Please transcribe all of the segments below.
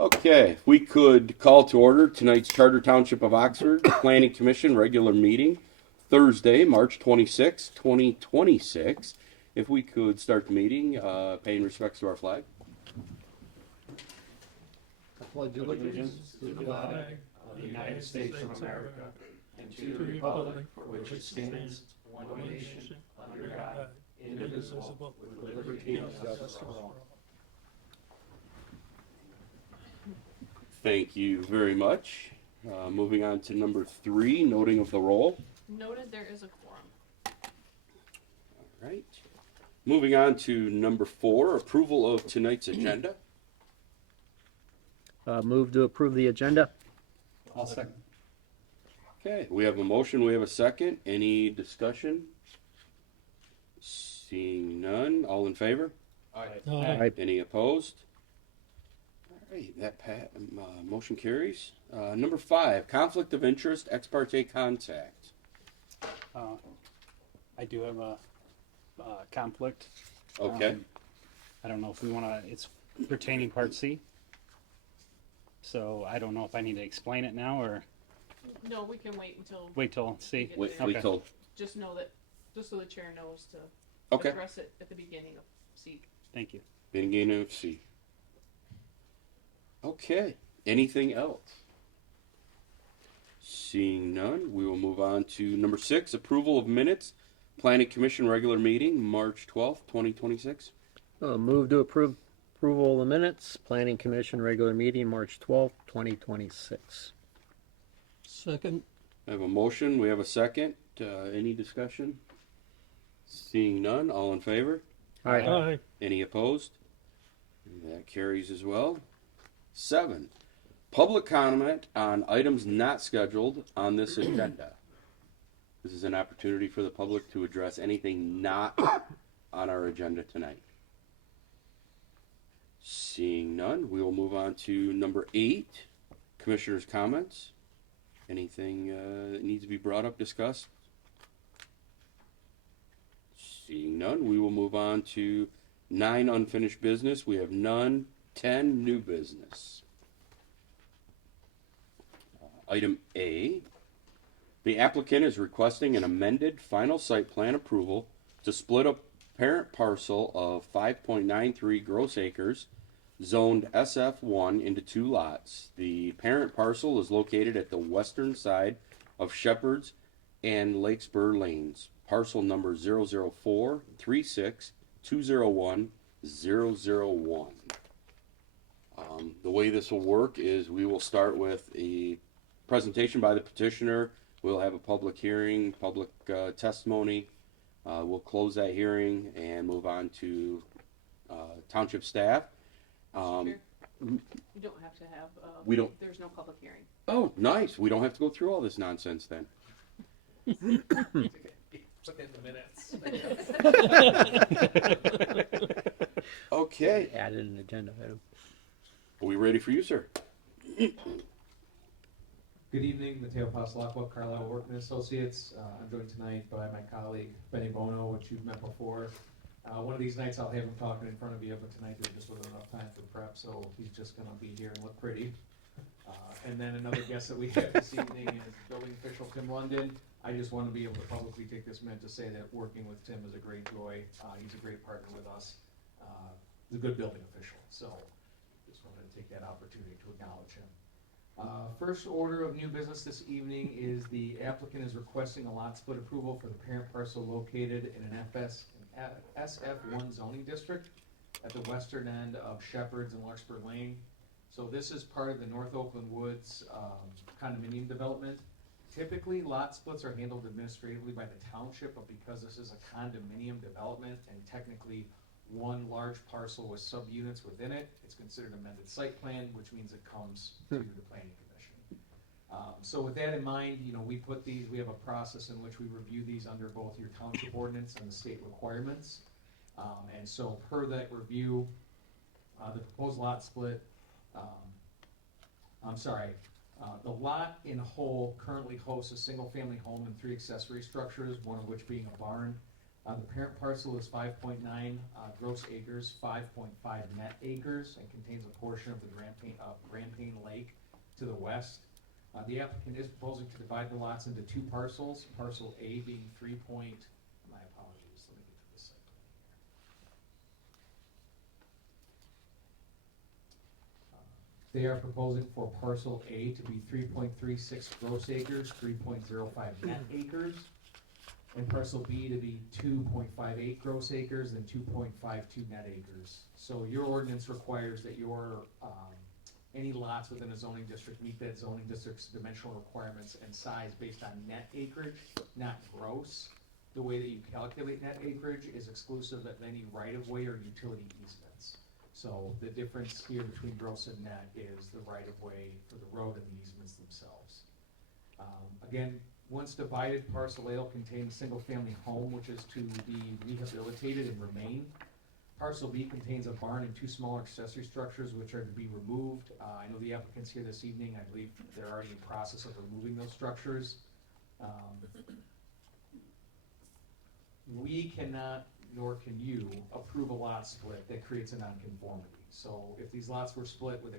Okay, if we could call to order tonight's Charter Township of Oxford Planning Commission regular meeting, Thursday, March 26, 2026. If we could start the meeting, paying respects to our flag. I pledge allegiance to the flag of the United States of America and to the republic for which it stands, one nation, under God, indivisible, with liberty and justice for all. Thank you very much. Moving on to number 3, noting of the roll. Noted there is a quorum. All right. Moving on to number 4, approval of tonight's agenda. Move to approve the agenda. I'll second. Okay, we have a motion, we have a second. Any discussion? Seeing none, all in favor? Aye. Any opposed? All right, that motion carries. Number 5, conflict of interest, ex parte contact. I do have a conflict. Okay. I don't know if we want to, it's pertaining Part C. So I don't know if I need to explain it now or No, we can wait until. wait till C. Wait Okay. till. Just know that, just so the chair knows to Okay. address it at the beginning of C. Thank you. Beginning of C. Okay. Anything else? Seeing none, we will move on to number 6, approval of minutes. Planning Commission regular meeting, March 12th, 2026. Move to approval of the minutes. Planning Commission regular meeting, March 12th, 2026. Second. I have a motion, we have a second. Any discussion? Seeing none, all in favor? Aye. Any opposed? That carries as well. 7, public comment on items not scheduled on this agenda. This is an opportunity for the public to address anything not on our agenda tonight. Seeing none, we will move on to number 8, commissioners' comments. Anything that needs to be brought up, discussed? Seeing none, we will move on to 9, unfinished business. We have none. 10, new business. Item A, the applicant is requesting an amended final site plan approval to split a parent parcel of 5.93 gross acres, zoned SF1, into 2 lots. The parent parcel is located at the western side of Shepherds and Lakespur Lanes. Parcel number 00436201001. The way this will work is we will start with a presentation by the petitioner. We'll have a public hearing, public testimony. We'll close that hearing and move on to township staff. You don't have to have, We don't- there's no public hearing. Oh, nice. We don't have to go through all this nonsense then. Within the minutes. Okay. Added an agenda item. Are we ready for you, sir? Good evening, Mateo Paslacqua, Carlisle Workman Associates. I'm joined tonight by my colleague Benny Bono, which you've met before. One of these nights I'll have him talking in front of you, but tonight there just wasn't enough time for prep, so he's just gonna be here and look pretty. And then another guest that we have this evening is building official Tim London. I just want to be able to publicly take this minute to say that working with Tim is a great joy. He's a great partner with us. He's a good building official, so just wanted to take that opportunity to acknowledge him. First order of new business this evening is the applicant is requesting a lot split approval for the parent parcel located in an SF1 zoning district at the western end of Shepherds and Larkspur Lane. So this is part of the North Oakland Woods condominium development. Typically, lot splits are handled administratively by the township, but because this is a condominium development and technically one large parcel with subunits within it, it's considered amended site plan, which means it comes to the planning commission. So with that in mind, we have a process in which we review these under both your township ordinance and the state requirements. And so per that review, the proposed lot split, the lot in whole currently hosts a single family home and 3 accessory structures, one of which being a barn. The parent parcel is 5.9 gross acres, 5.5 net acres, and contains a portion of the Grand Pane Lake to the west. The applicant is proposing to divide the lots into two parcels, parcel A being my apologies, let me get to this site plan here. They are proposing for parcel A to be 3.36 gross acres, 3.05 net acres, and parcel B to be 2.58 gross acres and 2.52 net acres. So your ordinance requires that your, any lots within a zoning district meet that zoning district's dimensional requirements and size based on net acreage, not gross. The way that you calculate net acreage is exclusive of any right-of-way or utility easements. So the difference here between gross and net is the right-of-way for the road and the easements themselves. Again, once divided, parcel A will contain a single-family home, which is to be rehabilitated and remain. Parcel B contains a barn and two smaller accessory structures, which are to be removed. I know the applicant's here this evening. I believe they're already in process of removing those structures. We cannot, nor can you, approve a lot split that creates a nonconformity. So if these lots were split with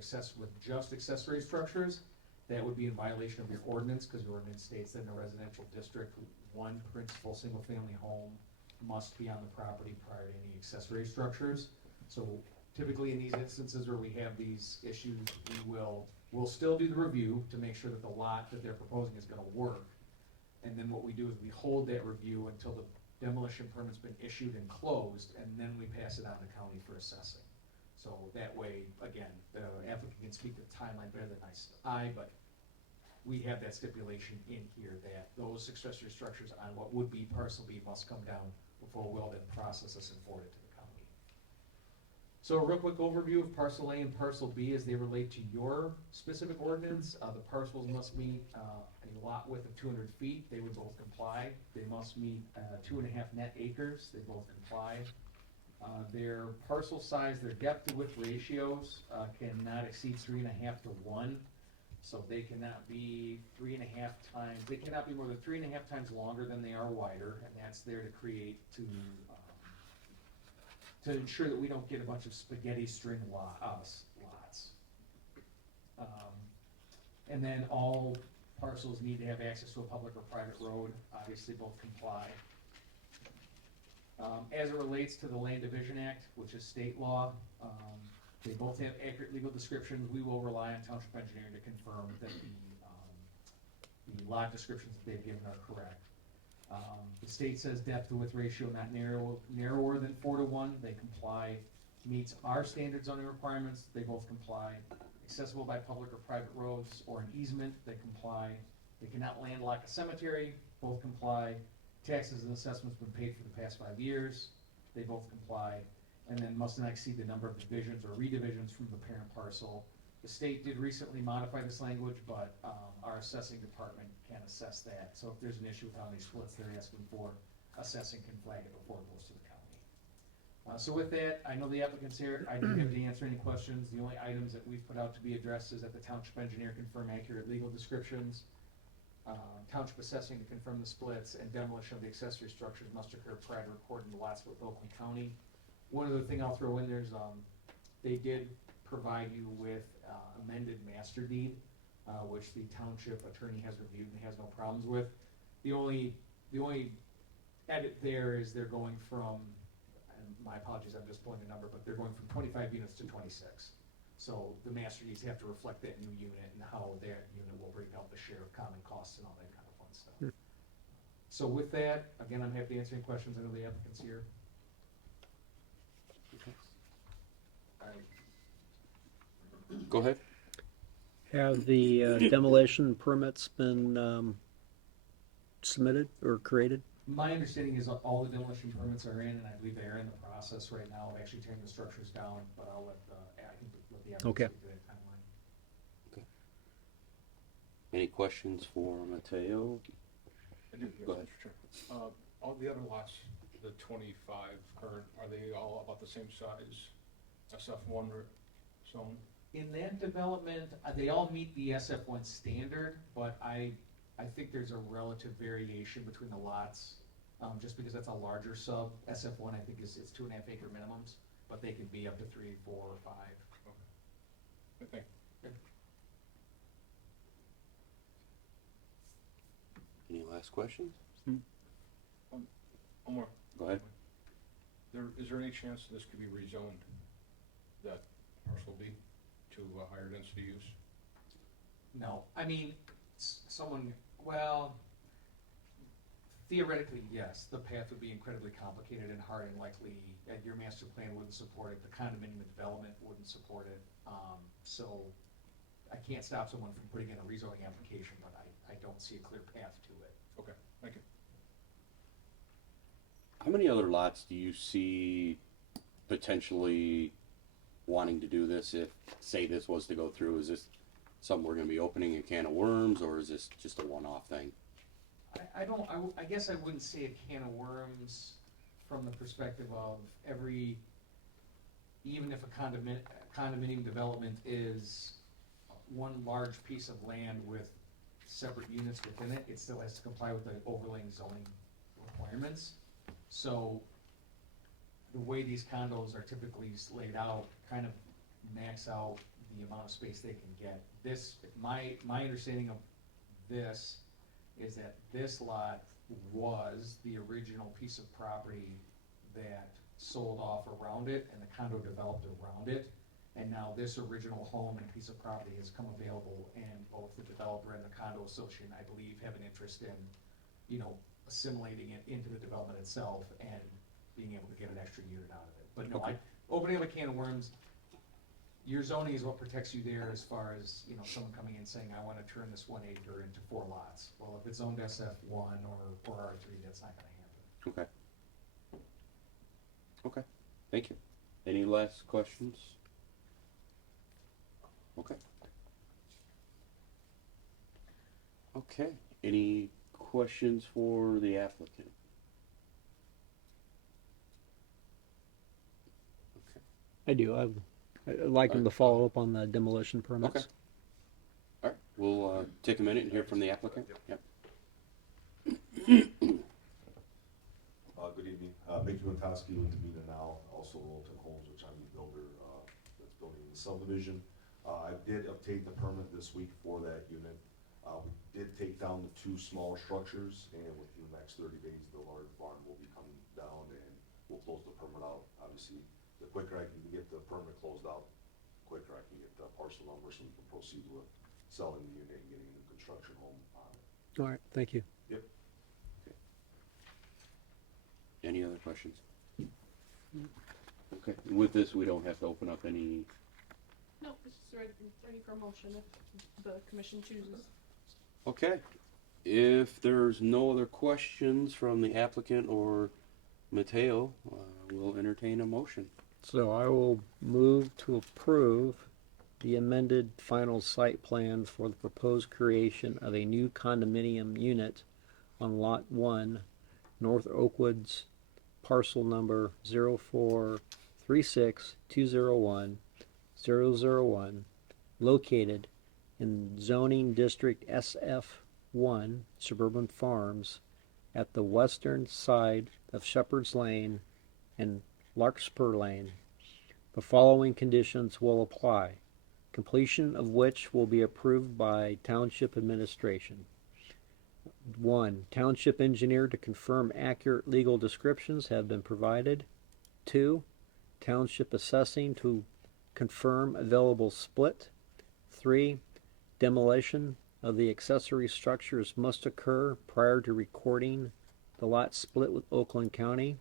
just accessory structures, that would be in violation of your ordinance, because your ordinance states that in a residential district, one principal single-family home must be on the property prior to any accessory structures. So typically in these instances where we have these issues, we'll still do the review to make sure that the lot that they're proposing is gonna work. And then what we do is we hold that review until the demolition permit's been issued and closed, and then we pass it on to county for assessing. So that way, again, the applicant can speak to the timeline better than I, but we have that stipulation in here that those accessory structures on what would be parcel B must come down before we'll then process this and forward it to the county. So a real quick overview of parcel A and parcel B as they relate to your specific ordinance. The parcels must meet a lot width of 200 feet. They would both comply. They must meet 2.5 net acres. They both comply. Their parcel size, their depth to width ratios cannot exceed 3.5 to 1. So they cannot be 3.5 times, they cannot be more than 3.5 times longer than they are wider, and that's there to create, to ensure that we don't get a bunch of spaghetti string lots. And then all parcels need to have access to a public or private road, obviously both comply. As it relates to the Land Division Act, which is state law, they both have accurate legal descriptions. We will rely on township engineering to confirm that the lot descriptions that they've given are correct. The state says depth to width ratio not narrower than 4 to 1. They comply. Meets our standard zoning requirements. They both comply. Accessible by public or private roads or an easement. They comply. They cannot landlock a cemetery. Both comply. Taxes and assessments been paid for the past 5 years. They both comply. And then must not exceed the number of divisions or redivisions from the parent parcel. The state did recently modify this language, but our assessing department can assess that. So if there's an issue with how many splits they're asking for, assessing can flag it before it goes to the county. So with that, I know the applicant's here. I do have to answer any questions. The only items that we've put out to be addressed is that the township engineer confirm accurate legal descriptions, township assessing to confirm the splits, and demolition of the accessory structures must occur prior to recording the lots with Oakland County. One other thing I'll throw in there is they did provide you with amended master deed, which the township attorney has reviewed and has no problems with. The only edit there is they're going from, and my apologies, I'm just pulling a number, but they're going from 25 units to 26. So the master deeds have to reflect that new unit and how that unit will bring out the share of common costs and all that kind of fun stuff. So with that, again, I'm happy to answer any questions. I know the applicant's here. Go ahead. Have the demolition permits been submitted or created? My understanding is all the demolition permits are in, and I believe they are in the process right now of actually tearing the structures down, but I'll let the applicant Okay. speak to that timeline. Any questions for Mateo? I do, Go ahead. Mr. Chair. All the other lots, the 25 current, are they all about the same size? SF1 zone? In that development, they all meet the SF1 standard, but I think there's a relative variation between the lots. just because that's a larger sub. SF1, I think it's 2.5 acre minimums, but they can be up to 3, 4, or 5. Okay. Any last questions? One more. Go ahead. Is there any chance this could be rezoned, that parcel B, to a higher density use? No, I mean, well, theoretically, yes, the path would be incredibly complicated and hard, and likely, your master plan wouldn't support it, the condominium development wouldn't support it, so I can't stop someone from putting in a rezoning application, but I don't see a clear path to it. Okay, thank you. How many other lots do you see potentially wanting to do this if, say, this was to go through? Is this something we're gonna be opening a can of worms, or is this just a one-off thing? I guess I wouldn't say a can of worms from the perspective of even if a condominium development is one large piece of land with separate units within it, it still has to comply with the overlaying zoning requirements. So the way these condos are typically laid out kind of max out the amount of space they can get. My understanding of this is that this lot was the original piece of property that sold off around it, and the condo developed around it. And now this original home and piece of property has come available, and both the developer and the condo association, I believe, have an interest in, assimilating it into the development itself and being able to get an extra unit out of it. But no, Okay. Opening up a can of worms, your zoning is what protects you there as far as, someone coming in saying, I wanna turn this 1 acre into 4 lots. Well, if it's zoned SF1 or R3, that's not gonna happen. Okay. Okay, thank you. Any last questions? Okay. Okay, any questions for the applicant? Okay, I do. I'd like him to follow up on the demolition permits. okay. All right, we'll take a minute and hear from the applicant. Yep. Good evening, Benjamin Toski with Demina now, also Littleton Homes, which I'm the builder that's building the subdivision. I did obtain the permit this week for that unit. We did take down the 2 smaller structures, and within the next 30 days, the large barn will be coming down, and we'll close the permit out. Obviously, the quicker I can get the permit closed out, the quicker I can get the parcel number, so we can proceed with selling the unit and getting a new construction home on it. All right, thank you. Yep. Any other questions? Okay, with this, we don't have to open up any, No, this is ready for motion if the commission chooses. okay. If there's no other questions from the applicant or Mateo, we'll entertain a motion. So I will move to approve the amended final site plan for the proposed creation of a new condominium unit on Lot 1, North Oakwoods, parcel number 0436201-001, located in zoning district SF1, Suburban Farms, at the western side of Shepherd's Lane and Larkspur Lane. The following conditions will apply, completion of which will be approved by Township Administration. 1. Township engineer to confirm accurate legal descriptions have been provided. 2. Township assessing to confirm available split. 3. Demolition of the accessory structures must occur prior to recording the lot split with Oakland County.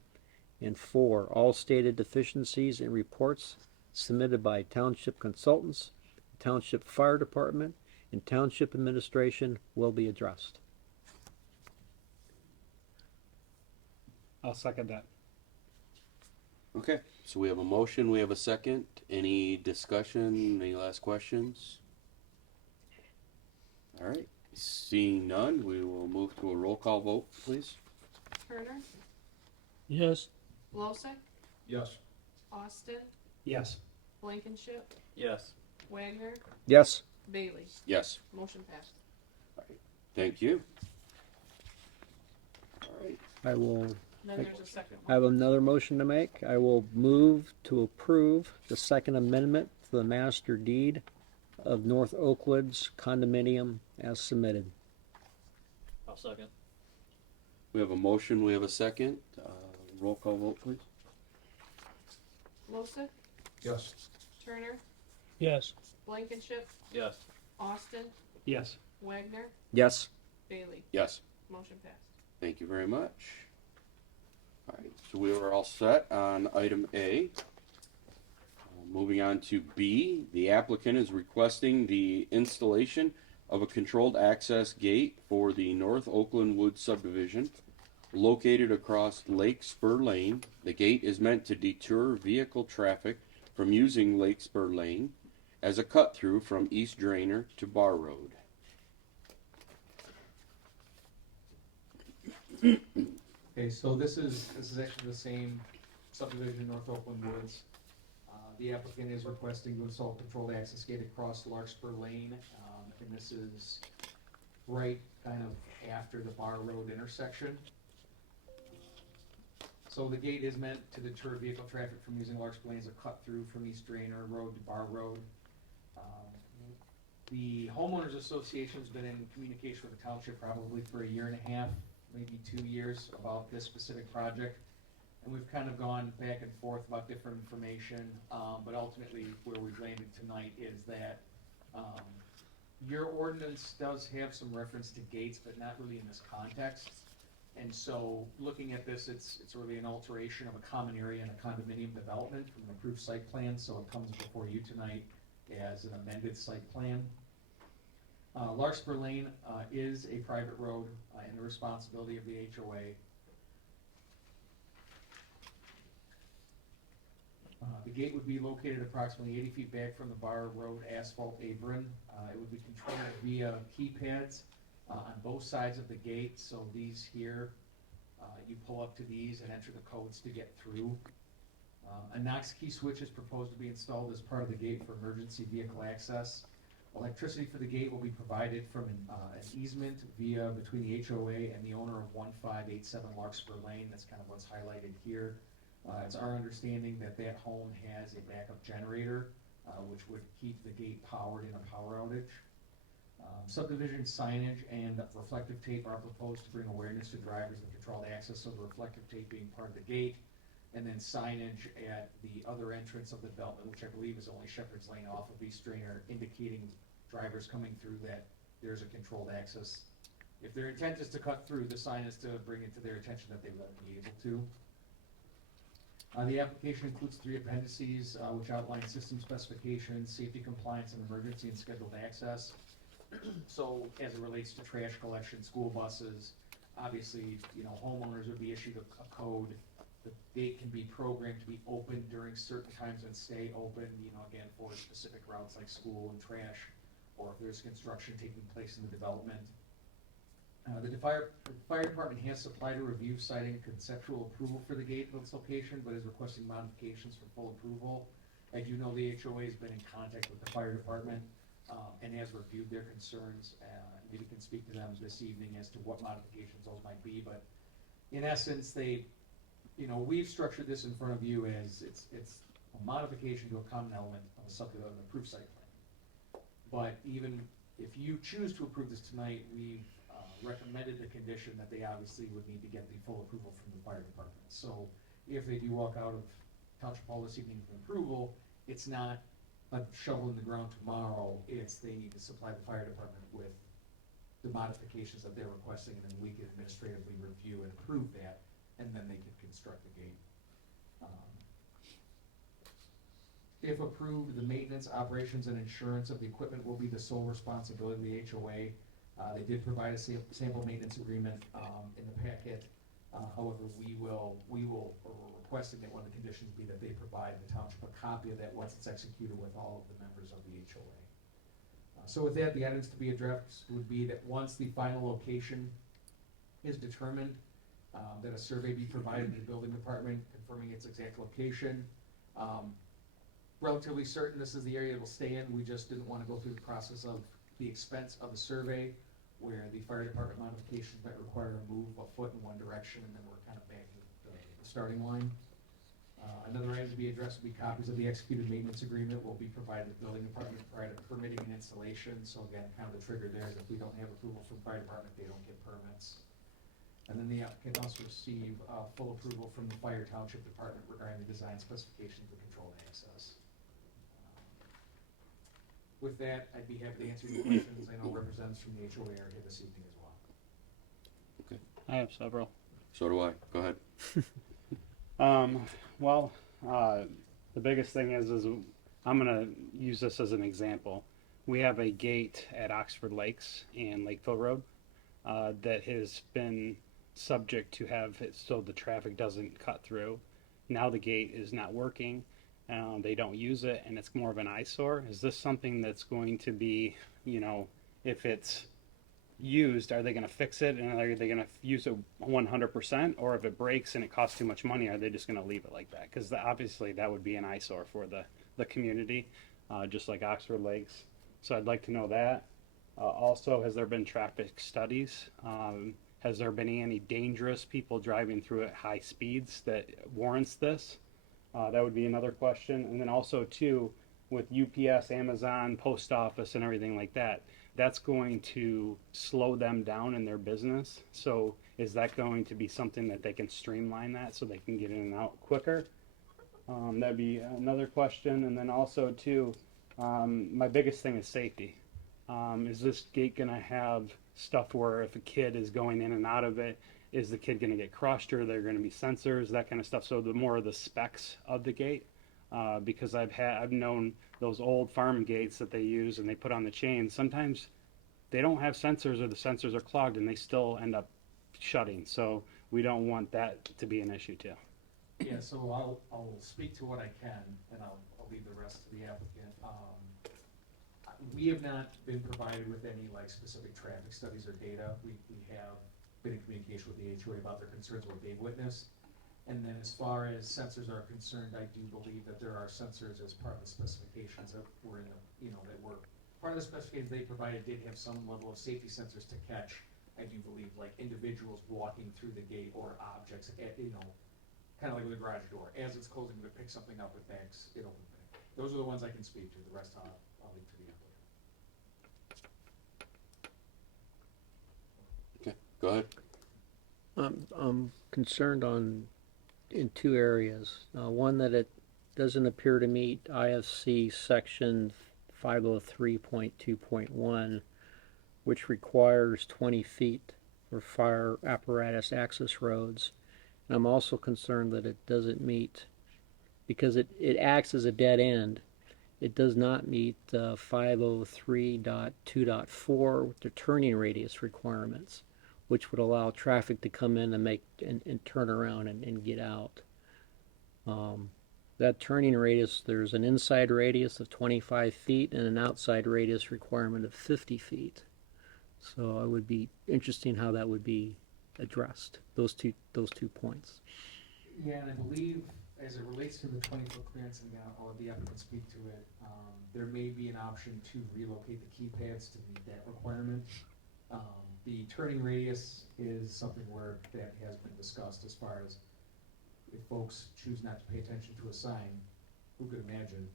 And 4. All stated deficiencies and reports submitted by township consultants, township fire department, and township administration will be addressed. I'll second that. Okay, so we have a motion, we have a second. Any discussion, any last questions? All right, seeing none, we will move to a roll call vote, please. Turner, Yes. Losek, Yes. Austin, Yes. Blankenship, Yes. Wagner, Yes. Bailey. Yes, Motion passed. thank you. All right, I will, Then there's a second I one. have another motion to make. I will move to approve the second amendment to the master deed of North Oakwood's condominium as submitted. I'll second. We have a motion, we have a second. Roll call vote, please. Losick, Yes. Turner, Yes. Blankenship, Yes. Austin, Yes. Wagner, Yes. Bailey. Yes. Motion passed. Thank you very much. All right, so we were all set on item A. Moving on to B, the applicant is requesting the installation of a controlled access gate for the North Oakland Woods subdivision located across Lake Spur Lane. The gate is meant to deter vehicle traffic from using Lake Spur Lane as a cut-through from East Drainer to Bar Road. Okay, so this is actually the same subdivision, North Oakland Woods. The applicant is requesting to install a controlled access gate across Larkspur Lane, and this is right kind of after the Bar Road intersection. So the gate is meant to deter vehicle traffic from using Larkspur Lane as a cut-through from East Drainer Road to Bar Road. The homeowners association's been in communication with the township probably for a year and a half, maybe 2 years about this specific project. And we've kind of gone back and forth about different information, but ultimately where we've landed tonight is that your ordinance does have some reference to gates, but not really in this context. And so looking at this, it's really an alteration of a common area and a condominium development from an approved site plan, so it comes before you tonight as an amended site plan. Larkspur Lane is a private road and the responsibility of the HOA. The gate would be located approximately 80 feet back from the Bar Road asphalt apron. It would be controlled via keypads on both sides of the gate, so these here, you pull up to these and enter the codes to get through. A Knox key switch is proposed to be installed as part of the gate for emergency vehicle access. Electricity for the gate will be provided from an easement between the HOA and the owner of 1587 Larkspur Lane. That's kind of what's highlighted here. It's our understanding that that home has a backup generator, which would keep the gate powered in a power outage. Subdivision signage and reflective tape are proposed to bring awareness to drivers of controlled access, so the reflective tape being part of the gate, and then signage at the other entrance of the development, which I believe is only Shepherd's Lane off of East Drainer, indicating drivers coming through that there's a controlled access. If their intent is to cut through, the sign is to bring it to their attention that they won't be able to. The application includes 3 appendices, which outline system specifications, safety compliance, and emergency and scheduled access. So as it relates to trash collection, school buses, obviously, homeowners would be issued a code. The gate can be programmed to be open during certain times and stay open, again, for specific routes like school and trash, or if there's construction taking place in the development. The fire department has supplied a review citing conceptual approval for the gate at its location, but is requesting modifications for full approval. I do know the HOA has been in contact with the fire department and has reviewed their concerns. Maybe can speak to them this evening as to what modifications those might be, but in essence, we've structured this in front of you as it's a modification to a common element of an approved site plan. But even if you choose to approve this tonight, we've recommended the condition that they obviously would need to get the full approval from the fire department. So if they do walk out of Township Hall this evening with approval, it's not a shovel in the ground tomorrow, it's they need to supply the fire department with the modifications that they're requesting, and then we can administratively review and approve that, and then they can construct the gate. If approved, the maintenance, operations, and insurance of the equipment will be the sole responsibility of the HOA. They did provide a sample maintenance agreement in the packet. However, we will requesting that one of the conditions be that they provide the township a copy of that once it's executed with all of the members of the HOA. So with that, the items to be addressed would be that once the final location is determined, that a survey be provided to the building department confirming its exact location. Relatively certain this is the area it will stay in. We just didn't want to go through the process of the expense of the survey where the fire department modifications might require a move a foot in one direction, and then we're kind of back to the starting line. Another item to be addressed will be copies of the executed maintenance agreement will be provided to the building department prior to permitting and installation. So again, kind of the trigger there is if we don't have approval from fire department, they don't get permits. And then the applicant also receive full approval from the fire township department regarding the design specifications of controlled access. With that, I'd be happy to answer your questions. I know representatives from the HOA are here this evening as well. I have several. So do I. Go ahead. Well, the biggest thing is I'm gonna use this as an example. We have a gate at Oxford Lakes and Lakeville Road that has been subject to have it so the traffic doesn't cut through. Now the gate is not working. They don't use it, and it's more of an eyesore. Is this something that's going to be, if it's used, are they going to fix it, and are they going to use it 100%, or if it breaks and it costs too much money, are they just going to leave it like that? Because obviously that would be an eyesore for the community, just like Oxford Lakes. So I'd like to know that. Also, has there been traffic studies? Has there been any dangerous people driving through at high speeds that warrants this? That would be another question. And then also too, with UPS, Amazon, post office, and everything like that, that's going to slow them down in their business. So is that going to be something that they can streamline that so they can get in and out quicker? That'd be another question. And then also too, my biggest thing is safety. Is this gate gonna have stuff where if a kid is going in and out of it, is the kid gonna get crushed, or are there gonna be sensors, that kind of stuff? So the more of the specs of the gate, because I've known those old farm gates that they use and they put on the chain. Sometimes they don't have sensors, or the sensors are clogged and they still end up shutting. So we don't want that to be an issue too. Yeah, so I'll speak to what I can, and I'll leave the rest to the applicant. We have not been provided with any specific traffic studies or data. We have been in communication with the HOA about their concerns, what they've witnessed. And then as far as sensors are concerned, I do believe that there are sensors as part of the specifications that were part of the specifications they provided did have some level of safety sensors to catch, I do believe, individuals walking through the gate or objects at, kind of like with a garage door. As it's closing to pick something up, it backs it open. Those are the ones I can speak to. The rest I'll leave to the applicant. Okay. Go ahead. I'm concerned in two areas. One, that it doesn't appear to meet IFC section 503.2.1, which requires 20 feet for fire apparatus access roads. And I'm also concerned that it doesn't meet, because it acts as a dead end, it does not meet 503.2.4 with the turning radius requirements, which would allow traffic to come in and turn around and get out. That turning radius, there's an inside radius of 25 feet and an outside radius requirement of 50 feet. So it would be interesting how that would be addressed, those two points. Yeah, and I believe as it relates to the 20-foot clearance, and again, I'll let the applicant speak to it, there may be an option to relocate the keypads to meet that requirement. The turning radius is something where that has been discussed as far as if folks choose not to pay attention to a sign, who could imagine,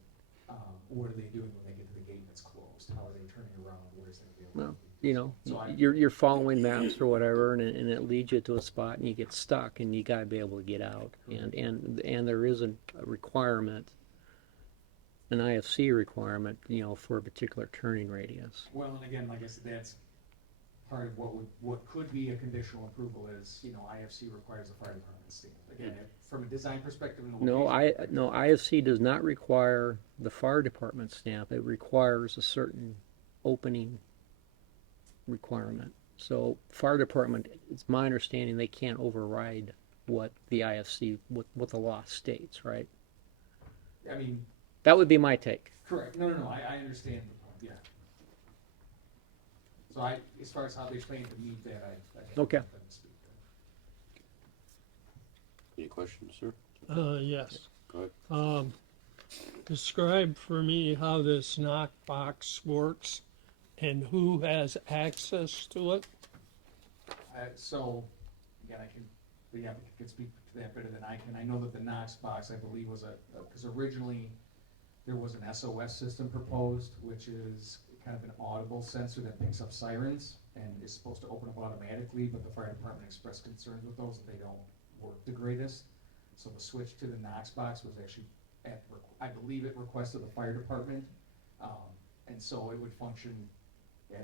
what are they doing when they get to the gate and it's closed? How are they turning around? Where's that available? Well, you're following maps or whatever, and it leads you to a spot and you get stuck and you gotta be able to get out. And there is a requirement, an IFC requirement, for a particular turning radius. Well, and again, like I said, that's part of what could be a conditional approval is, IFC requires the fire department stamp. Again, from a design perspective. No, IFC does not require the fire department stamp. It requires a certain opening requirement. So fire department, it's my understanding they can't override what the IFC, what the law states, right? I mean, that would be my take. Correct. No, I understand the point, yeah. So as far as how they plan to meet that, I Okay. let them speak to it. Any questions, sir? Yes. Go ahead. Describe for me how this knock box works. and who has access to it? So, again, the applicant can speak to that better than I can. I know that the Knox box, I believe, was because originally there was an SOS system proposed, which is kind of an audible sensor that picks up sirens and is supposed to open up automatically, but the fire department expressed concerns with those, that they don't work the greatest. So the switch to the Knox box was actually I believe it requested the fire department. And so it would function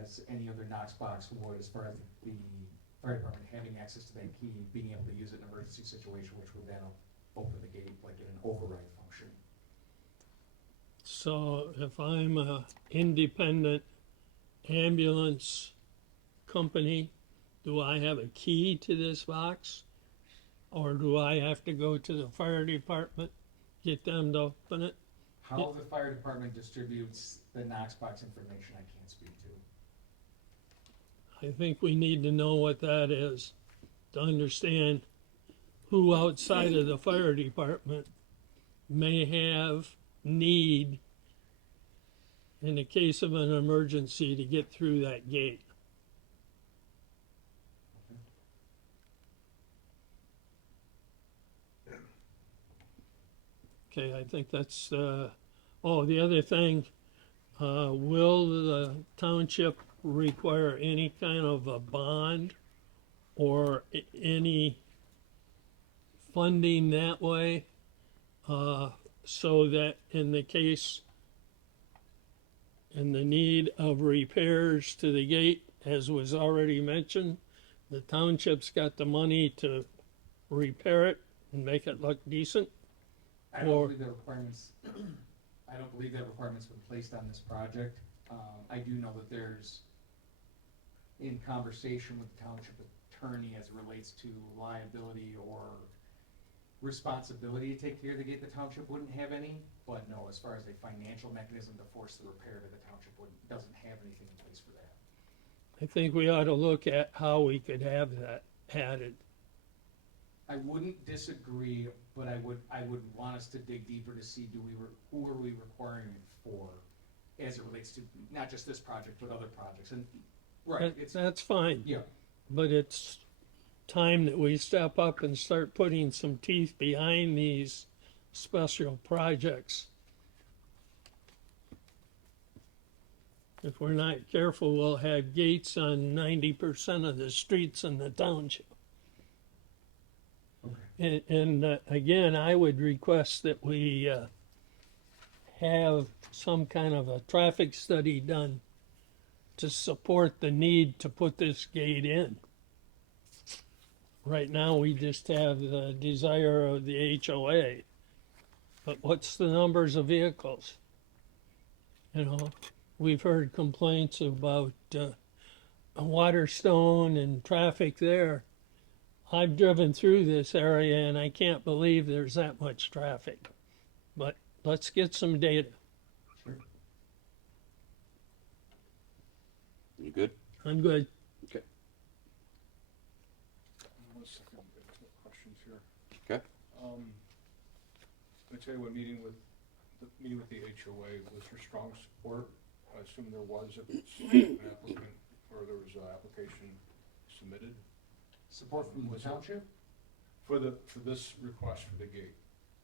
as any other Knox box would, as far as the fire department having access to that key, being able to use it in an emergency situation, which would then open the gate like in an override function. So if I'm a independent ambulance company, do I have a key to this box? Or do I have to go to the fire department, get them to open it? How the fire department distributes the Knox box information, I can't speak to. I think we need to know what that is to understand who outside of the fire department may have need in the case of an emergency to get through that gate. Okay, I think that's, the other thing, will the township require any kind of a bond or any funding that way? So that in the case, in the need of repairs to the gate, as was already mentioned, the township's got the money to repair it and make it look decent? I don't believe that requirements were placed on this project. I do know that there's, in conversation with the township attorney as it relates to liability or responsibility to take care of the gate, the township wouldn't have any, but no, as far as a financial mechanism to force the repair, the township doesn't have anything in place for that. I think we ought to look at how we could have that added. I wouldn't disagree, but I would want us to dig deeper to see who are we requiring it for, as it relates to not just this project but other projects. And right, That's fine, yeah. but it's time that we step up and start putting some teeth behind these special projects. If we're not careful, we'll have gates on 90% of the streets in the township. And again, I would request that we have some kind of a traffic study done to support the need to put this gate in. Right now, we just have the desire of the HOA. But what's the numbers of vehicles? You know, we've heard complaints about Waterstone and traffic there. I've driven through this area and I can't believe there's that much traffic. But let's get some data. You good? I'm good. Okay. One second, I've got some questions here. Okay. I tell you what, meeting with the HOA, was there strong support? I assume there was if it's an applicant, or there was an application submitted? Support from the township, For this request for the gate?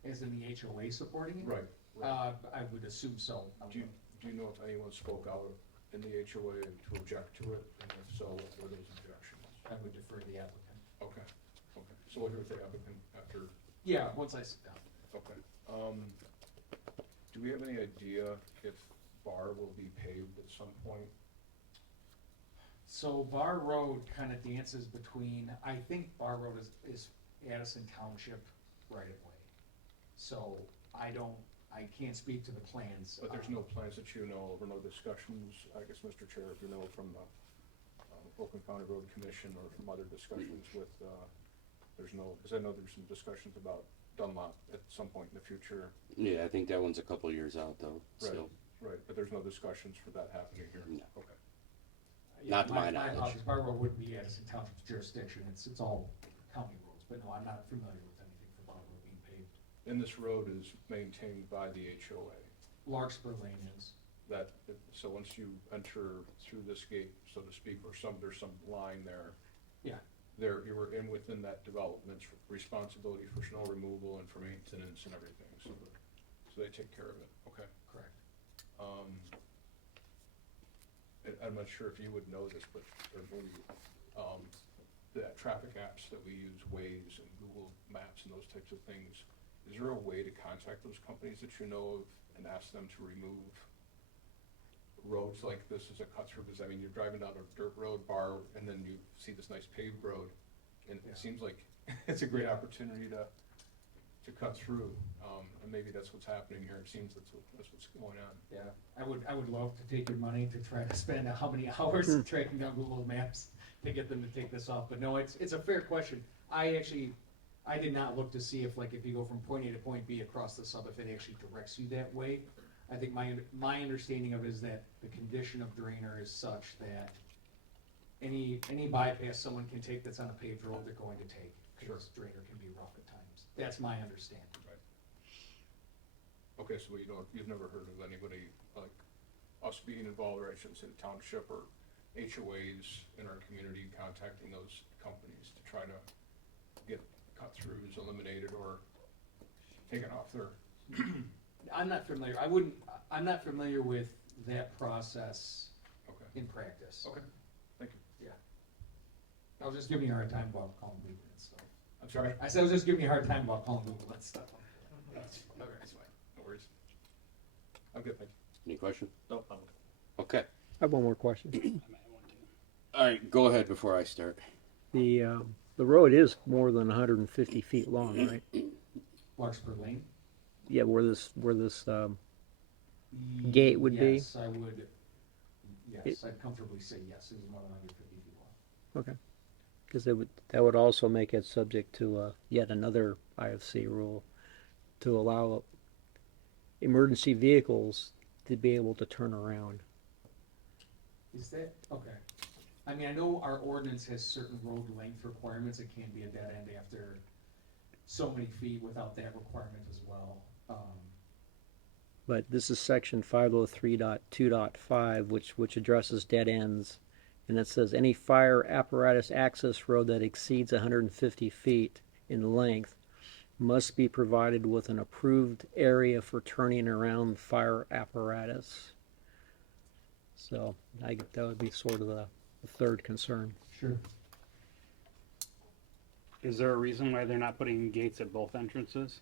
as in the HOA supporting it? Right. I would assume so. Do you know if anyone spoke out in the HOA to object to it? And if so, what were those objections? I would defer to the applicant. Okay, okay. So we'll hear with the applicant after. Yeah, once I sit down. Okay. Do we have any idea if Bar will be paved at some point? So Bar Road kind of dances between, I think Bar Road is Addison Township right of way. So I can't speak to the plans. But there's no plans that you know of, or no discussions, I guess, Mr. Chair, if you know from the Oakland County Road Commission or from other discussions with, there's no, because I know there's some discussions about Dunlop at some point in the future. Yeah, I think that one's a couple years out though, still. Right, but there's no discussions for that happening here? No. Okay. Not to my knowledge. apologies. Bar Road wouldn't be Addison Township's jurisdiction. It's all county roads, but no, I'm not familiar with anything for Bar Road being paved. And this road is maintained by the HOA? Larkspur Lane is. so once you enter through this gate, so to speak, or there's some line there. Yeah. There, you were within that development's responsibility for snow removal and for maintenance and everything, so they take care of it, okay? Correct. I'm not sure if you would know this, but the traffic apps that we use, Waze and Google Maps and those types of things, is there a way to contact those companies that you know of and ask them to remove roads like this as a cut through? Because I mean, you're driving down a dirt road bar and then you see this nice paved road, and Yeah. it seems like it's a great opportunity to cut through, and maybe that's what's happening here. It seems that's what's going on. Yeah, I would love to take your money to try to spend how many hours tracking down Google Maps to get them to take this off, but no, it's a fair question. I did not look to see if you go from point A to point B across the sub, if it actually directs you that way. I think my understanding of it is that the condition of drainer is such that any bypass someone can take that's on a paved road, they're going to take, because drainer can be rough at times. That's my understanding. Right. Okay, so you've never heard of anybody like us being involved, or I shouldn't say the township or HOAs in our community contacting those companies to try to get cut-throughs eliminated or taken off their. I'm not familiar with that process in practice. Okay, thank you. Yeah. I was just giving you a hard time about calling Google and stuff. I'm sorry? I said I was just giving you a hard time about calling Google and stuff. That's fine, no worries. I'm good, thank you. Any question? No, I'm Okay. I have one more question. All right, go ahead before I start. The road is more than 150 feet long, right? Larkspur Lane? Yeah, where this gate would be? Yes, I would, yes, I'd comfortably say yes, it is more than 150 feet long. Okay. Because that would also make it subject to yet another IFC rule to allow emergency vehicles to be able to turn around. Is that, okay. I mean, I know our ordinance has certain road length requirements, it can't be a dead end after so many feet without that requirement as well. But this is section 503.2.5, which addresses dead ends. And it says any fire apparatus access road that exceeds 150 feet in length must be provided with an approved area for turning around fire apparatus. So that would be sort of the third concern. Sure. Is there a reason why they're not putting gates at both entrances?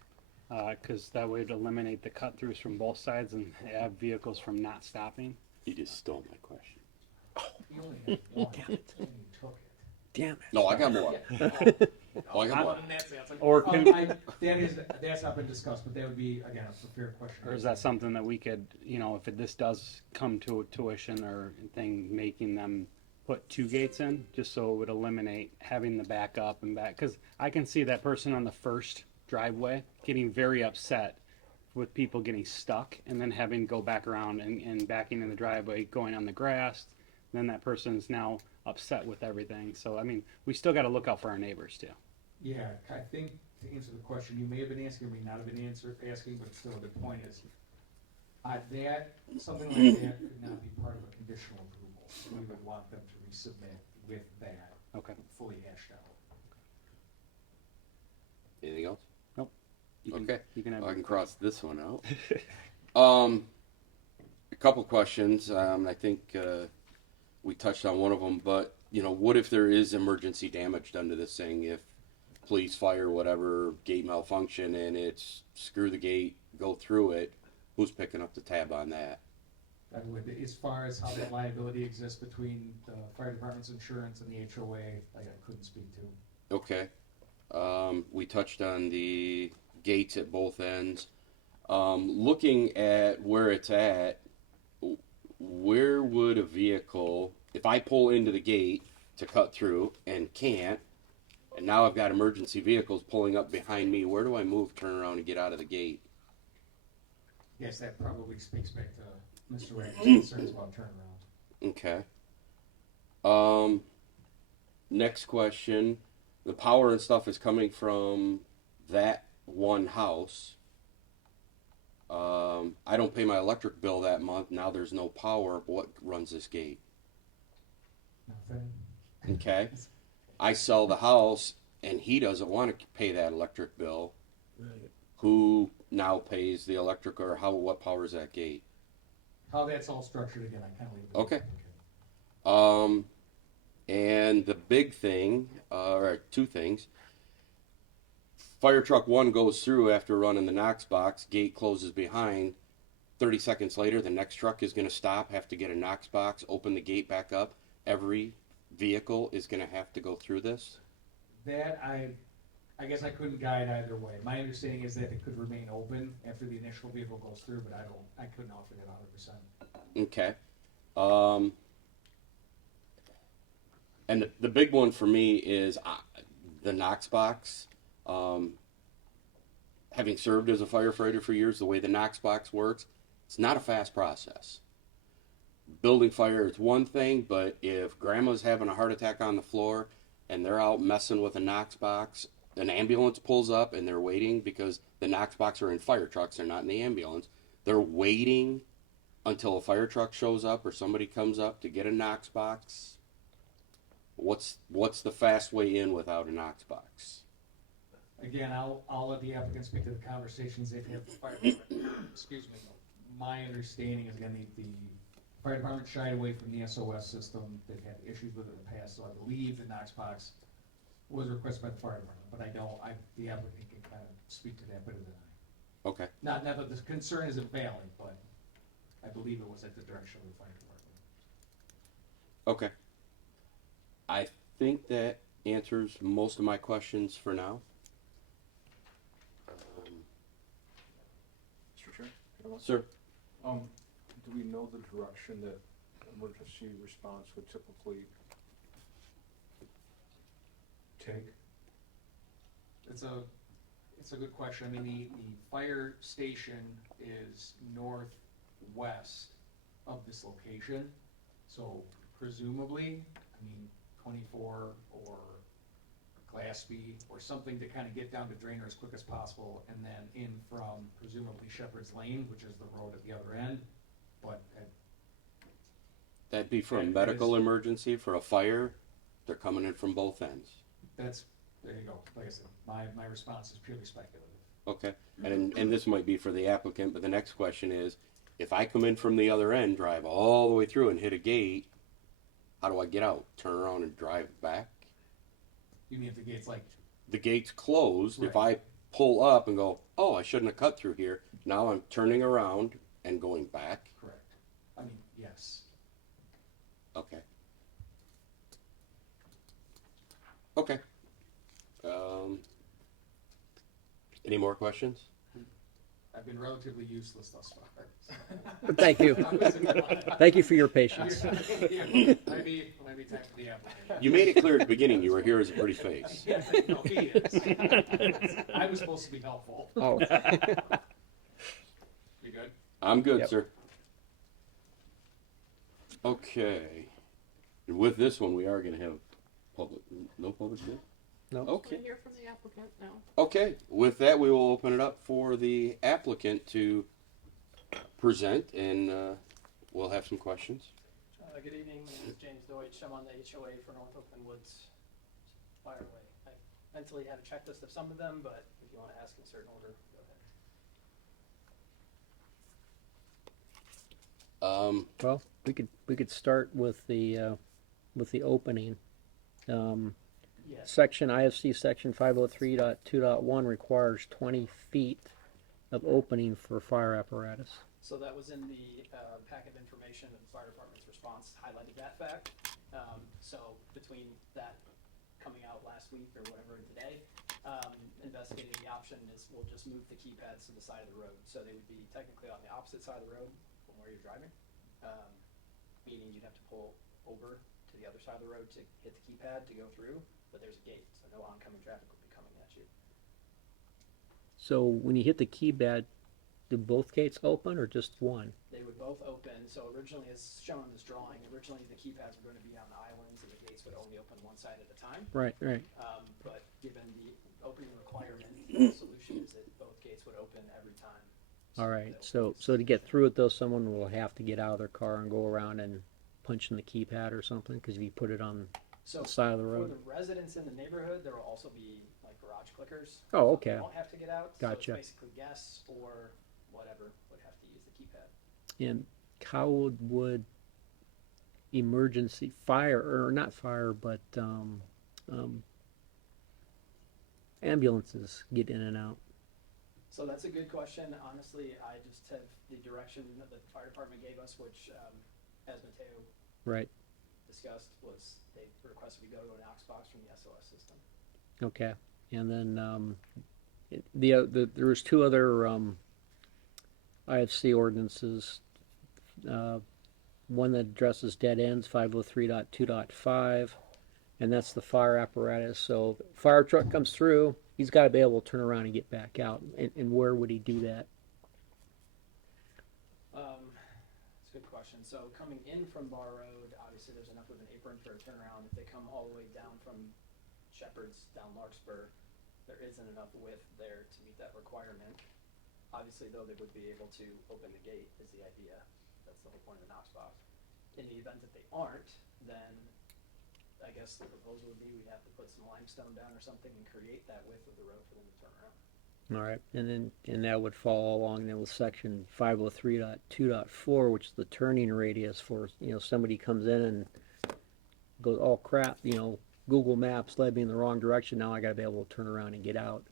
Because that would eliminate the cut-throughs from both sides and have vehicles from not stopping. You just stole my question. You only had one, and you took it. Damn it. No, I got more. Oh, I got more. Or can- That's not been discussed, but that would be, again, a fair question. Or is that something that we could, if this does come to tuition or thing, making them put two gates in, just so it would eliminate having the back up and back? Because I can see that person on the first driveway getting very upset with people getting stuck and then having to go back around and backing in the driveway, going on the grass. Then that person's now upset with everything. So, I mean, we still got to look out for our neighbors too. Yeah, I think to answer the question you may have been asking, or may not have been asking, but still a good point is, something like that could not be part of a conditional approval. We would want them to resubmit with that fully hashed out. Anything else? Nope. Okay. You can have I can cross this one out. A couple questions. I think we touched on one of them, but what if there is emergency damage done to this thing? If police, fire, whatever, gate malfunction, and it's screw the gate, go through it, who's picking up the tab on that? That would, as far as how that liability exists between the fire department's insurance and the HOA, I couldn't speak to. Okay. We touched on the gates at both ends. Looking at where it's at, where would a vehicle, if I pull into the gate to cut through and can't, and now I've got emergency vehicles pulling up behind me, where do I move, turn around, and get out of the gate? Yes, that probably speaks back to Mr. Wagner's concerns about turnaround. Okay. Next question. The power and stuff is coming from that one house. I don't pay my electric bill that month. Now there's no power. What runs this gate? Nothing. Okay. I sell the house and he doesn't want to pay that electric bill. Right. Who now pays the electric, or what powers that gate? How that's all structured again, I kind of leave it. Okay. And the big thing, or two things. Fire truck 1 goes through after running the Knox box, gate closes behind. 30 seconds later, the next truck is going to stop, have to get a Knox box, open the gate back up. Every vehicle is going to have to go through this. That I guess I couldn't guide either way. My understanding is that it could remain open after the initial vehicle goes through, but I couldn't offer that 100%. Okay. And the big one for me is the Knox box. Having served as a firefighter for years, the way the Knox box works, it's not a fast process. Building fire is one thing, but if grandma's having a heart attack on the floor and they're out messing with a Knox box, an ambulance pulls up and they're waiting because the Knox box are in fire trucks, they're not in the ambulance. They're waiting until a fire truck shows up or somebody comes up to get a Knox box. What's the fast way in without a Knox box? Again, I'll let the applicant speak to the conversations they've had with the fire department. Excuse me. My understanding is, again, the fire department shied away from the SOS system. They've had issues with it in the past, so I believe the Knox box was requested by the fire department, but the applicant can kind of speak to that better than I. Okay. Not that the concern isn't valid, but I believe it was at the direction of the fire department. Okay. I think that answers most of my questions for now. Mr. Chair? Sir? Do we know the direction that emergency response would typically take? It's a good question. I mean, the fire station is northwest of this location, so presumably, 24 or Glassby or something to kind of get down to Drainer as quick as possible, and then in from presumably Shepherd's Lane, which is the road at the other end. But That'd be for a That medical is- emergency, for a fire. They're coming in from both ends. there you go. Like I said, my response is purely speculative. Okay. And this might be for the applicant, but the next question is, if I come in from the other end, drive all the way through and hit a gate, how do I get out? Turn around and drive back? You mean if the gate's like, The gate's closed. If I Right. pull up and go, oh, I shouldn't have cut through here, now I'm turning around and going back. correct? Yes. Okay. Okay. Any more questions? I've been relatively useless thus far. But thank you. Thank you for your patience. Maybe time for the applicant. You made it clear at the beginning you were here as a pretty face. No, he is. I was supposed to be helpful. Oh, You good? I'm good, Yep. sir. Okay. And with this one, we are going to have no public bid? no. Okay. We'll hear from the applicant now. Okay. With that, we will open it up for the applicant to present, and we'll have some questions. Good evening, my name is James Deutsch. I'm on the HOA for North Oakland Woods Fireway. I mentally had a checklist of some of them, but if you want to ask in a certain order, go ahead. Well, we could start with the opening. Yes, Section IFC Section 503.2.1 requires 20 feet of opening for fire apparatus. so that was in the packet of information, and the fire department's response highlighted that fact. So between that coming out last week or whatever today, investigating the option is we'll just move the keypads to the side of the road. So they would be technically on the opposite side of the road from where you're driving, meaning you'd have to pull over to the other side of the road to hit the keypad to go through, but there's a gate, so no oncoming traffic will be coming at you. So when you hit the keypad, do both gates open or just one? They would both open, so originally, as shown in this drawing, originally the keypads were going to be on islands and the gates would only open one side at a time. Right, right. But given the opening requirement, the solution is that both gates would open every time All right, they'll- so to get through it though, someone will have to get out of their car and go around and punch in the keypad or something, because if you put it on So the side of the for road. the residents in the neighborhood, there will also be like garage clickers. Oh, so okay. They won't have to get out. Gotcha. So it's basically guests or whatever would have to use the keypad. And how would emergency fire, or not fire, but ambulances get in and out? So that's a good question. Honestly, I just have the direction that the fire department gave us, which, as Mateo Right. discussed, was they requested we go to an aux box from the SOS system. Okay. And then there was two other IFC ordinances. One that addresses dead ends, 503.2.5, and that's the fire apparatus. So if a fire truck comes through, he's got to be able to turn around and get back out. And where would he do that? It's a good question. So coming in from Bar Road, obviously there's enough of an apron for a turnaround. If they come all the way down from Shepherd's down Larkspur, there isn't enough width there to meet that requirement. Obviously, though, they would be able to open the gate is the idea. That's the whole point of the Knox box. In the event that they aren't, then I guess the proposal would be we'd have to put some limestone down or something and create that width of the road for them to turn around. All right, and that would fall along then with section 503.2.4, which is the turning radius for, somebody comes in and goes, oh crap, Google Maps led me in the wrong direction, now I gotta be able to turn around and get out.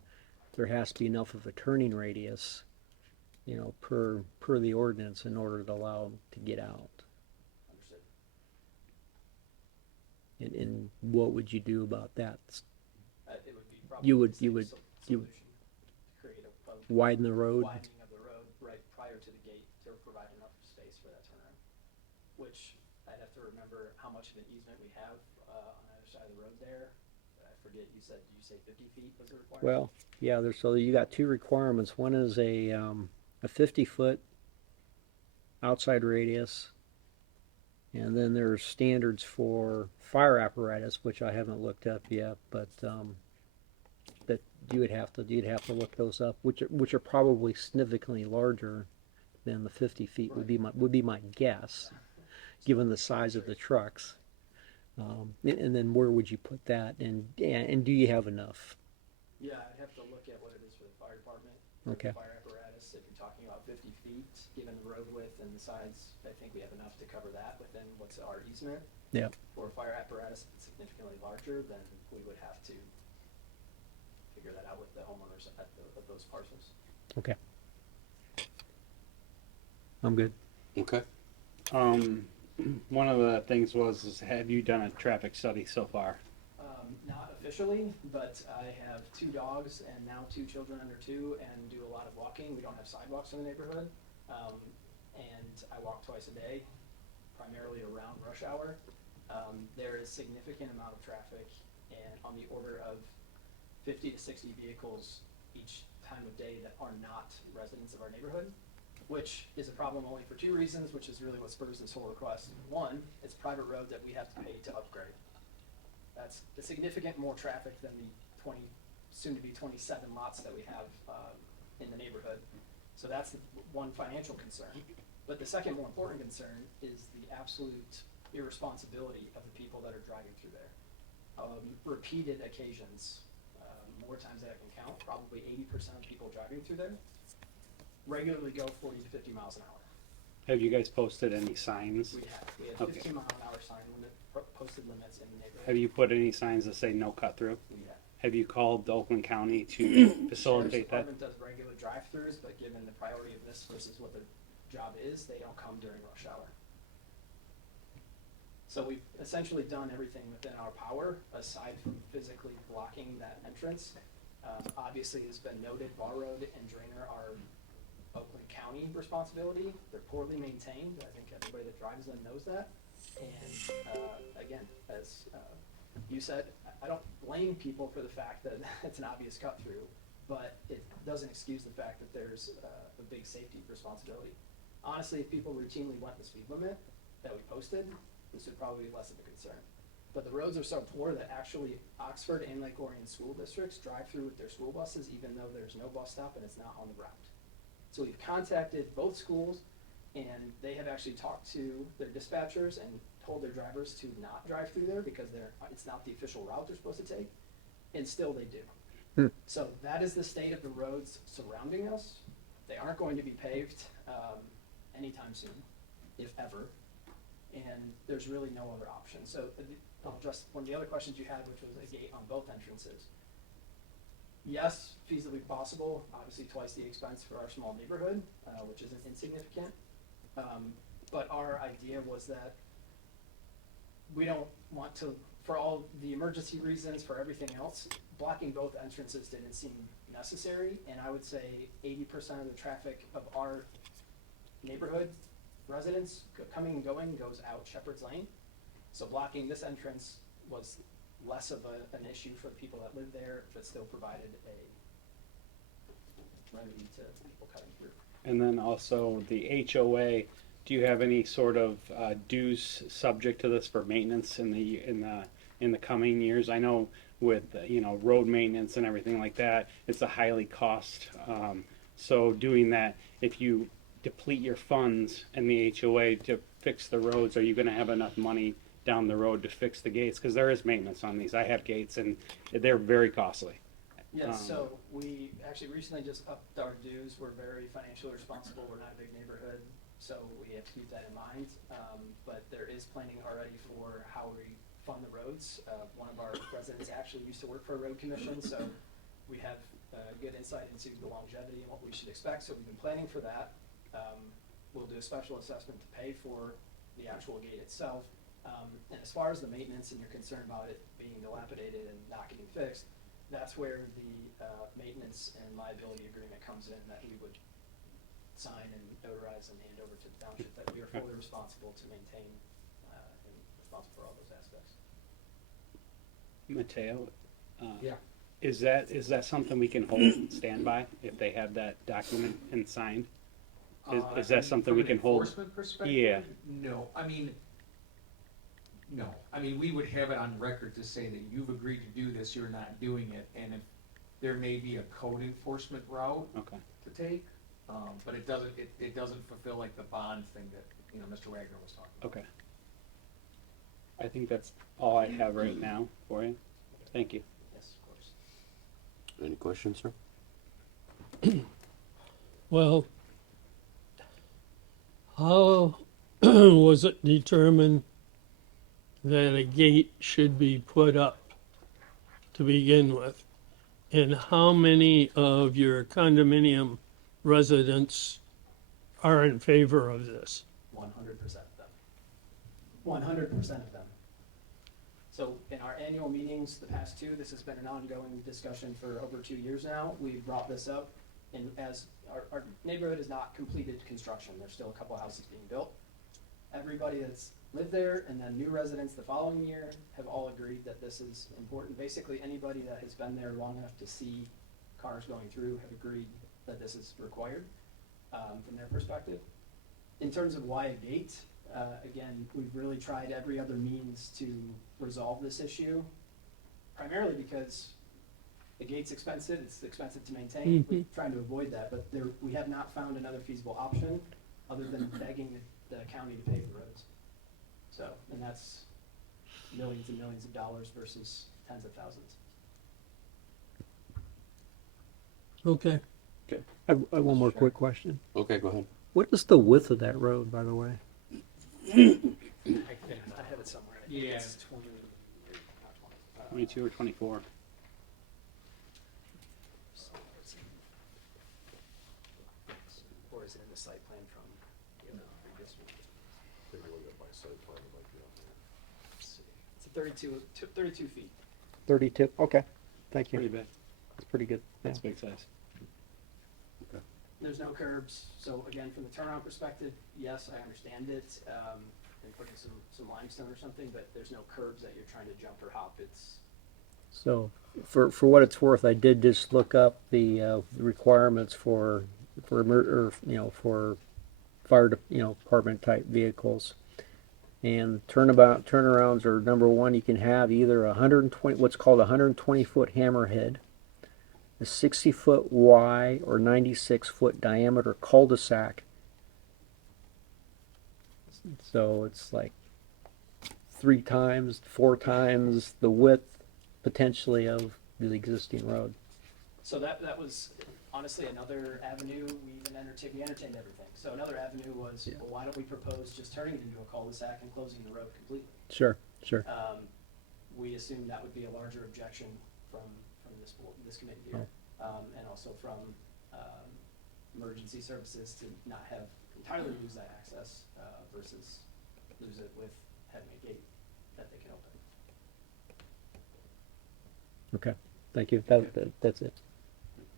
There has to be enough of a turning radius, per the ordinance in order to allow them to get out. Understood. And what would you do about that? It would be probably You would- the same you would- you would- solution. Create a Widen the road? widening of the road right prior to the gate to provide enough space for that turnaround. Which I'd have to remember how much of an easement we have on either side of the road there. I forget, did you say 50 feet was the requirement? Well, yeah, so you got two requirements. One is a 50-foot outside radius, and then there's standards for fire apparatus, which I haven't looked up yet, but that you'd have to look those up, which are probably significantly larger than the 50 feet would be my guess, given the size of the trucks. And then where would you put that, and do you have enough? Yeah, I'd have to look at what it is for the fire department. Okay. For the fire apparatus, if you're talking about 50 feet, given the road width and the size, I think we have enough to cover that within what's our easement. Yeah. For a fire apparatus, if it's significantly larger, then we would have to figure that out with the homeowners of those parcels. Okay. I'm good. Okay. One of the things is have you done a traffic study so far? Not officially, but I have 2 dogs and now 2 children under 2 and do a lot of walking. We don't have sidewalks in the neighborhood. And I walk twice a day, primarily around rush hour. There is significant amount of traffic and on the order of 50 to 60 vehicles each time of day that are not residents of our neighborhood, which is a problem only for 2 reasons, which is really what spurs this whole request. One, it's a private road that we have to pay to upgrade. That's a significant more traffic than the 20, soon to be 27 lots that we have in the neighborhood. So that's the one financial concern. But the second more important concern is the absolute irresponsibility of the people that are driving through there. Repeated occasions, more times than I can count, probably 80% of people driving through there regularly go 40 to 50 miles an hour. Have you guys posted any signs? We have Okay. 15 mile an hour sign limit, posted limits in the neighborhood. Have you put any signs that say no cut through? We have. Have you called Oakland County to Sheriff's facilitate that? Department does regular drive-throughs, but given the priority of this versus what their job is, they don't come during rush hour. So we've essentially done everything within our power, aside from physically blocking that entrance. Obviously, it's been noted, Bar Road and Drainer are Oakland County responsibility. They're poorly maintained. I think everybody that drives them knows that. And again, as you said, I don't blame people for the fact that it's an obvious cut through, but it doesn't excuse the fact that there's a big safety responsibility. Honestly, if people routinely went the speed limit that we posted, this would probably be less of a concern. But the roads are so poor that actually Oxford and Lake Orion school districts drive through with their school buses even though there's no bus stop and it's not on the route. So we've contacted both schools, and they have actually talked to their dispatchers and told their drivers to not drive through there because it's not the official route they're supposed to take, and still they do. So that is the state of the roads surrounding us. They aren't going to be paved anytime soon, if ever, and there's really no other option. So I'll address one of the other questions you had, which was a gate on both entrances. Yes, feasibly possible, obviously twice the expense for our small neighborhood, which isn't insignificant. But our idea was that we don't want to, for all the emergency reasons, for everything else, blocking both entrances didn't seem necessary. And I would say 80% of the traffic of our neighborhood residents coming and going goes out Shepherd's Lane. So blocking this entrance was less of an issue for the people that live there, but still provided a remedy to people cutting through. And then also the HOA, do you have any sort of dues subject to this for maintenance in the coming years? I know with road maintenance and everything like that, it's a highly cost. So doing that, if you deplete your funds in the HOA to fix the roads, are you going to have enough money down the road to fix the gates? Because there is maintenance on these. I have gates and they're very costly. Yes, so we actually recently just upped our dues. We're very financially responsible. We're not a big neighborhood, so we have to keep that in mind. But there is planning already for how we fund the roads. One of our residents actually used to work for a road commission, so we have good insight into the longevity and what we should expect. So we've been planning for that. We'll do a special assessment to pay for the actual gate itself. And as far as the maintenance and your concern about it being dilapidated and not getting fixed, that's where the maintenance and liability agreement comes in that we would sign and notarize and hand over to the township, that we are fully responsible to maintain and responsible for all those aspects. Mateo, Yeah. is that something we can hold and stand by if they have that document and signed? Is that something we can hold? From an enforcement perspective? Yeah. No, no. I mean, we would have it on record to say that you've agreed to do this, you're not doing it, and if there may be a code enforcement route Okay. to take, but it doesn't fulfill like the bond thing that, Mr. Wagner was talking about. Okay. I think that's all I have right now for you. Thank you. Yes, of course. Any questions, sir? Well, how was it determined that a gate should be put up to begin with? And how many of your condominium residents are in favor of this? 100% of them. 100% of them. So in our annual meetings, the past two, this has been an ongoing discussion for over 2 years now. We've brought this up, and as our neighborhood is not completed construction, there's still a couple houses being built. Everybody that's lived there and then new residents the following year have all agreed that this is important. Basically, anybody that has been there long enough to see cars going through have agreed that this is required from their perspective. In terms of why a gate, again, we've really tried every other means to resolve this issue, primarily because the gate's expensive, it's expensive to maintain. We're trying to avoid that, but we have not found another feasible option other than begging the county to pave the roads. So, and that's millions and millions of dollars versus tens of thousands. Okay. I have one more quick question. Okay, go ahead. What is the width of that road, by the way? I have it somewhere. I think Yeah. It's 20, not 20. 22 or 24. Or is it in the site plan from the previous one? Take a look at my site plan, it might be on there. Let's see. It's a 32 feet. 32, okay, thank Pretty you. big. That's pretty good. Yeah. That's big size. There's no curbs, so again, from the turnaround perspective, yes, I understand it, and putting some limestone or something, but there's no curbs that you're trying to jump or hop. It's So, for what it's worth, I did just look up the requirements for for fire department type vehicles, and turnarounds are number one. You can have either 120, what's called a 120-foot hammerhead. a 60-foot wide or 96-foot diameter cul-de-sac. So it's like 3 times, 4 times the width potentially of the existing road. So that was honestly another avenue. We entertained everything. So another avenue was, Yeah. well, why don't we propose just turning it into a cul-de-sac and closing the road completely? Sure, sure. We assumed that would be a larger objection from this committee here, and also from emergency services to not have entirely lose that access versus lose it with having a gate that they can open. Okay, thank you. That's it.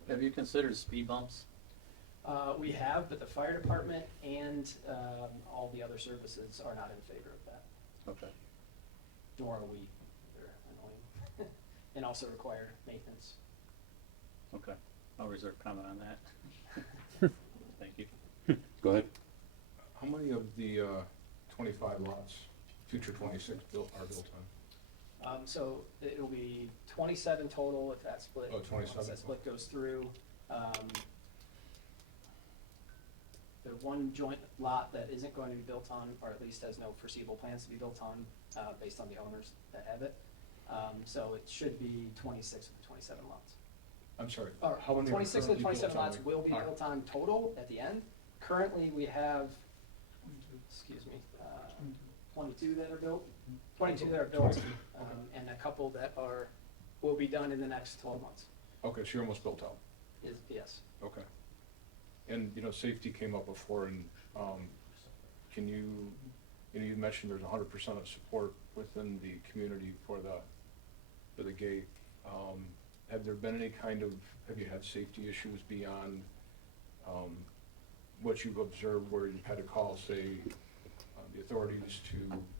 Have you considered speed bumps? We have, but the fire department and all the other services are not in favor of that, Okay. nor are we. They're annoying and also require maintenance. Okay. I'll reserve comment on that. Thank you. Go ahead. How many of the 25 lots, future 26 are built on? So it'll be 27 total if that split. Oh, 27. Once that split goes through. The one joint lot that isn't going to be built on, or at least has no foreseeable plans to be built on, based on the owners that have it. So it should be 26 of the 27 lots. I'm sorry, Or how many are 26 of the currently 27 built on lots the will be park? built on total at the end. Currently, we have, 22 that are built, 22 that are built, and a couple that will be done in the next 12 months. Okay, so you're almost built out. Yes. Okay. And, safety came up before, and can you mentioned there's 100% of support within the community for the gate. Have there been have you had safety issues beyond what you've observed where you've had to call, say, the authorities to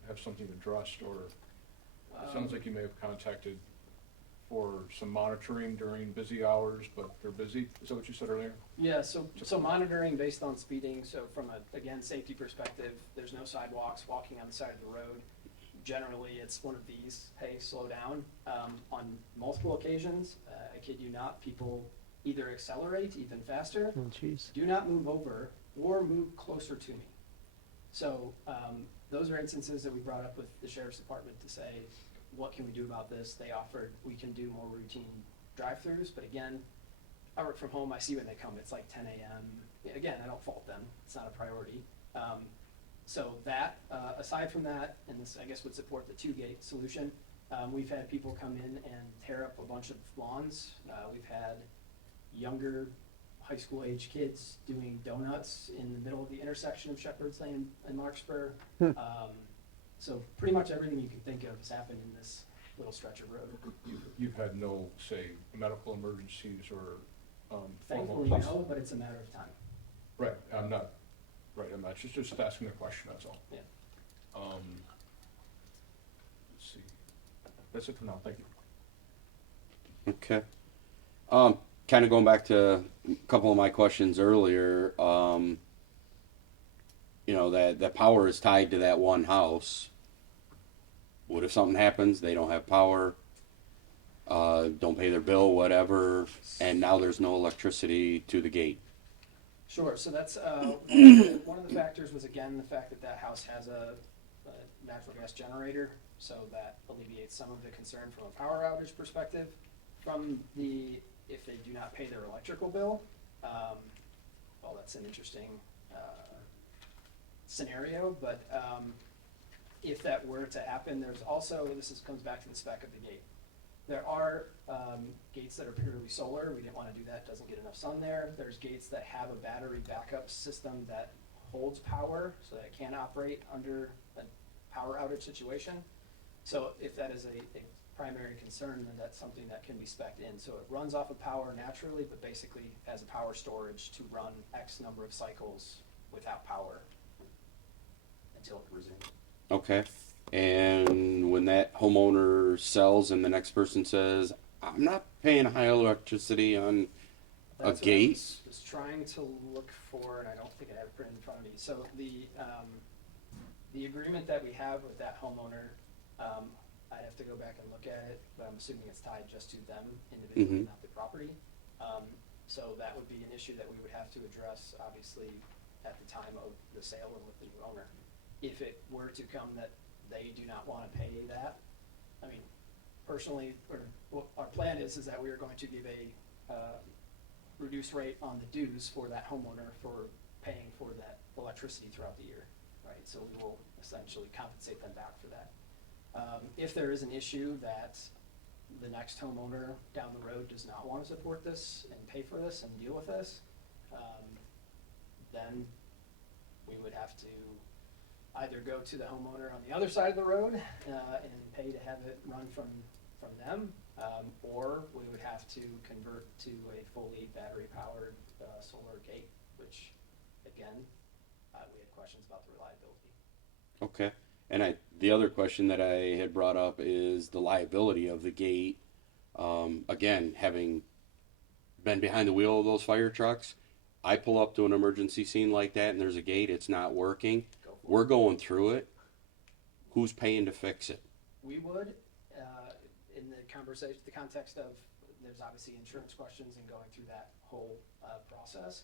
have something addressed, or it sounds like you may have contacted for some monitoring during busy hours, but they're busy? Is that what you said earlier? Yeah, so monitoring based on speeding, so from again, safety perspective, there's no sidewalks, walking on the side of the road. Generally, it's one of these, hey, slow down. On multiple occasions, I kid you not, people either accelerate even faster, Oh, jeez. do not move over, or move closer to me. So those are instances that we brought up with the sheriff's department to say, what can we do about this? They offered we can do more routine drive-throughs, but again, I work from home, I see when they come, it's like 10 a.m. Again, I don't fault them, it's not a priority. So that, aside from that, and this I guess would support the 2-gate solution, we've had people come in and tear up a bunch of lawns. We've had younger high school age kids doing donuts in the middle of the intersection of Shepherd's Lane and Larkspur. So pretty much everything you can think of has happened in this little stretch of road. You've had no, say, medical emergencies or Thankfully, formal... no, but it's a matter of time. Right, I'm not just asking a question, that's all. Yeah. Let's see. That's it for now, thank you. Okay. Kind of going back to a couple of my questions earlier, that power is tied to that one house. What if something happens, they don't have power, don't pay their bill, whatever, and now there's no electricity to the gate? Sure, so that's, one of the factors was again, the fact that that house has a natural gas generator, so that alleviates some of the concern from a power outage perspective. If they do not pay their electrical bill, well, that's an interesting scenario, but if that were to happen, there's also, comes back to the spec of the gate. There are gates that are purely solar. We didn't want to do that, doesn't get enough sun there. There's gates that have a battery backup system that holds power so that it can operate under a power outage situation. So if that is a primary concern, then that's something that can be spec'd in. So it runs off of power naturally, but basically has a power storage to run X number of cycles without power until it resumes. Okay. And when that homeowner sells and the next person says, I'm not paying high electricity on That's a gate. what I was trying to look for, and I don't think I have it written in front of me. So the agreement that we have with that homeowner, I'd have to go back and look at it, but I'm assuming it's tied just to them individually, Mhm. not the property. So that would be an issue that we would have to address, obviously, at the time of the sale and with the new owner. If it were to come that they do not want to pay that, I mean, personally, or what our plan is that we are going to give a reduced rate on the dues for that homeowner for paying for that electricity throughout the year, right? So we will essentially compensate them back for that. If there is an issue that the next homeowner down the road does not want to support this and pay for this and deal with this, then we would have to either go to the homeowner on the other side of the road and pay to have it run from them, or we would have to convert to a fully battery-powered solar gate, which, again, we had questions about the reliability. Okay. And the other question that I had brought up is the liability of the gate. Again, having been behind the wheel of those fire trucks, I pull up to an emergency scene like that and there's a gate, it's not working. We're going through it. Who's paying to fix it? We would, in the conversation, the context of, there's obviously insurance questions and going through that whole process.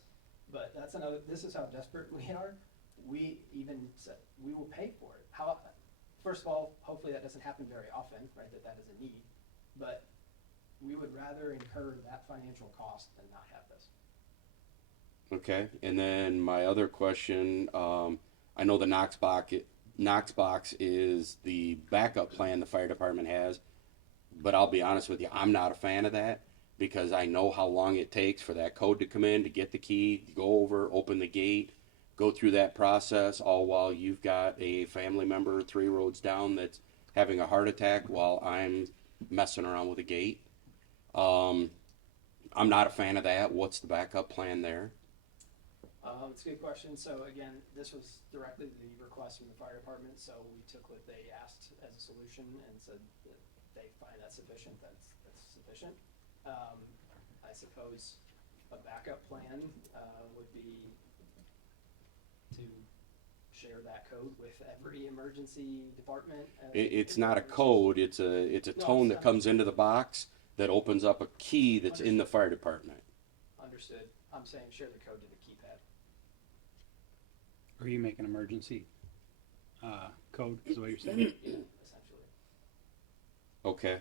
But that's another, this is how desperate we are. We even said, we will pay for it. How, first of all, hopefully that doesn't happen very often, right, that is a need. But we would rather incur that financial cost than not have this. Okay. And then my other question, I know the Knox box is the backup plan the fire department has, but I'll be honest with you, I'm not a fan of that because I know how long it takes for that code to come in, to get the key, to go over, open the gate, go through that process, all while you've got a family member 3 roads down that's having a heart attack while I'm messing around with a gate. I'm not a fan of that. What's the backup plan there? It's a good question. So again, this was directly the request from the fire department, so we took what they asked as a solution and said that they find that sufficient, that's sufficient. I suppose a backup plan would be to share that code with every emergency department. It's not a code. It's a No, tone it's that not. comes into the box that opens up a key that's in the fire department. Understood. I'm saying share the code to the keypad. Or you make an emergency code, is what you're saying? Yeah, essentially. Okay.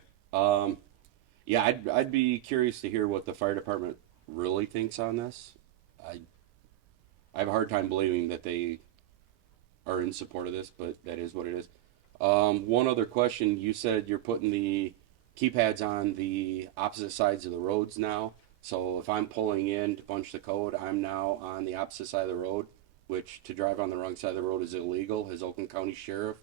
Yeah, I'd be curious to hear what the fire department really thinks on this. I have a hard time believing that they are in support of this, but that is what it is. One other question. You said you're putting the keypads on the opposite sides of the roads now. So if I'm pulling in to punch the code, I'm now on the opposite side of the road, which to drive on the wrong side of the road is illegal. Has Oakland County Sheriff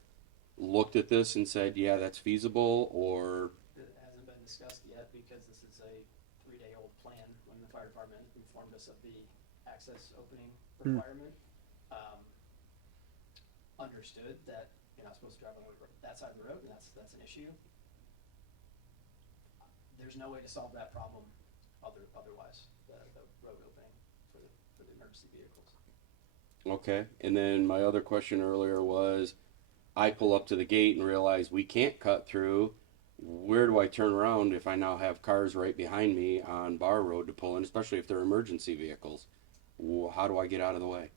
looked at this and said, yeah, that's feasible, or? It hasn't been discussed yet because this is a 3-day-old plan when the fire department informed us of the access opening requirement. Understood that you're not supposed to drive on that side of the road, and that's an issue. There's no way to solve that problem otherwise, the road opening for the emergency vehicles. Okay. And then my other question earlier was, I pull up to the gate and realize we can't cut through. Where do I turn around if I now have cars right behind me on Bar Road to pull in, especially if they're emergency vehicles? How do I get out of the way?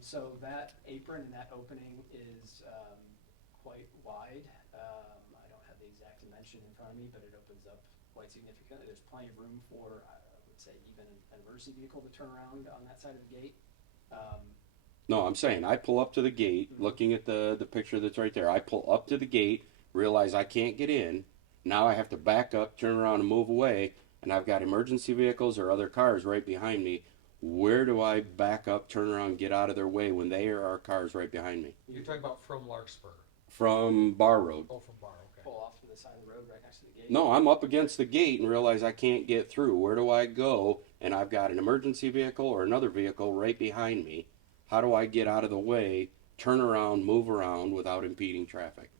So that apron and that opening is quite wide. I don't have the exact dimension in front of me, but it opens up quite significantly. There's plenty of room for, I would say, even an emergency vehicle to turn around on that side of the gate. No, I'm saying I pull up to the gate, looking at the picture that's right there. I pull up to the gate, realize I can't get in. Now I have to back up, turn around, and move away, and I've got emergency vehicles or other cars right behind me. Where do I back up, turn around, get out of their way when there are cars right behind me? You're talking about from Larkspur? From Bar Road. Oh, from Bar, okay. Pull off to the side of the road right next to the gate. No, I'm up against the gate and realize I can't get through. Where do I go? And I've got an emergency vehicle or another vehicle right behind me. How do I get out of the way, turn around, move around without impeding traffic?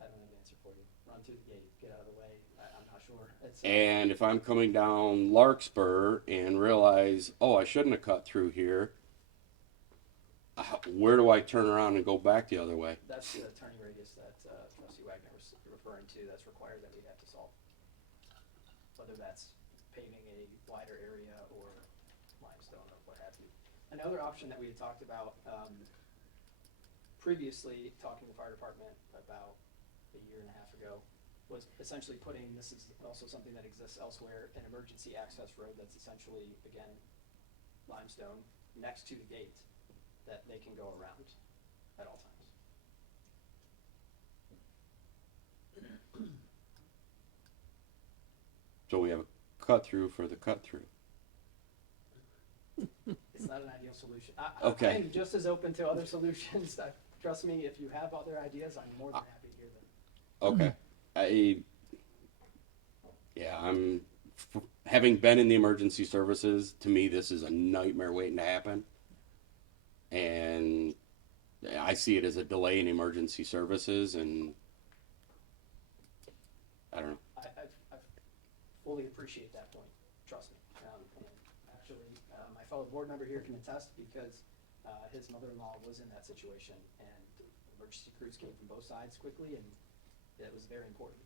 I don't have an answer for you. Run through the gate, get out of the way. I'm not sure. It's, And if I'm coming down Larkspur and realize, oh, I shouldn't have cut through here, where do I turn around and go back the other way? that's the turning radius that Trustee Wagner was referring to. That's required that we have to solve. whether that's paving a wider area or limestone or what have you. Another option that we had talked about, previously, talking to the fire department about a year and a half ago, was essentially putting, this is also something that exists elsewhere, an emergency access road that's essentially, again, limestone next to the gate that they can go around at all times. So we have a cut through for the cut through. It's not an ideal solution. Okay. I am just as open to other solutions. Trust me, if you have other ideas, I'm more than happy to hear them. Okay. Having been in the emergency services, to me, this is a nightmare waiting to happen. And I see it as a delay in emergency services, and I don't know. I fully appreciate that point, trust me. And actually, my fellow board member here can attest because his mother-in-law was in that situation, and emergency crews came from both sides quickly, and it was very important.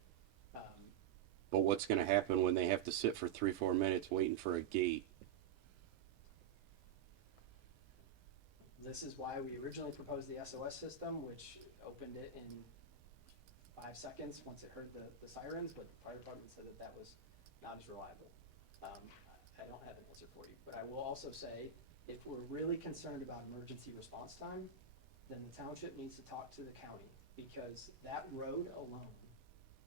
But what's going to happen when they have to sit for 3-4 minutes waiting for a gate? This is why we originally proposed the SOS system, which opened it in 5 seconds once it heard the sirens, but the fire department said that that was not as reliable. I don't have an answer for you, but I will also say, if we're really concerned about emergency response time, then the township needs to talk to the county, because that road alone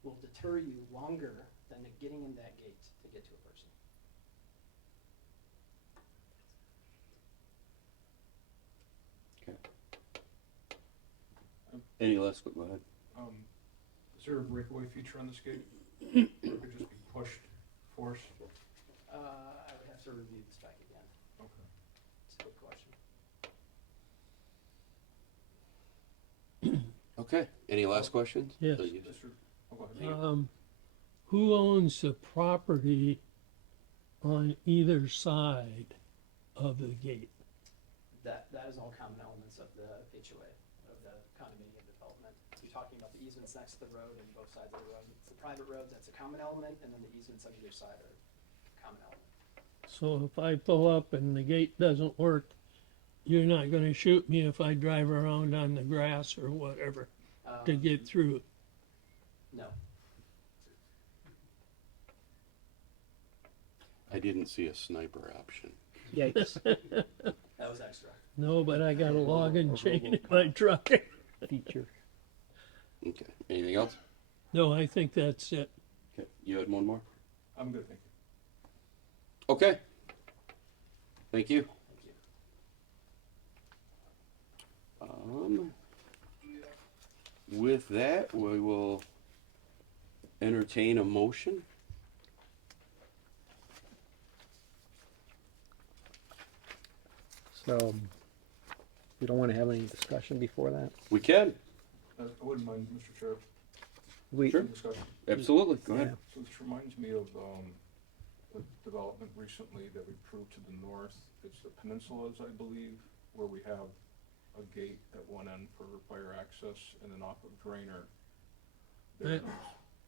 will deter you longer than getting in that gate to get to a person. Any last, go ahead. Is there a breakaway feature on this gate? Or it could just be pushed, forced? I would have to review the spec again. Okay. It's a good question. Okay. Any last questions? Yes. So you- Mr. Oh, go ahead. Who owns the property on either side of the gate? That is all common elements of the HOA, of the condominium development. You're talking about the easements next to the road and both sides of the road. It's the private roads, that's a common element, and then the easements on either side are a common element. So if I pull up and the gate doesn't work, you're not gonna shoot me if I drive around on the grass or whatever to get through? No. I didn't see a sniper option. Yikes. That was extra. No, but I got a log and chain in my truck. Feature. Okay. Anything else? No, I think that's it. Okay. You had one more? I'm good, thank you. Okay. Thank you. Thank you. With that, we will entertain a motion. So, we don't want to have any discussion before that? We can. I wouldn't mind, Mr. Chair, We, Sure. discussion. Absolutely. Go ahead. So this reminds me of the development recently that we approved to the north. It's the peninsulas, I believe, where we have a gate at one end for fire access and then off of Drainer. That-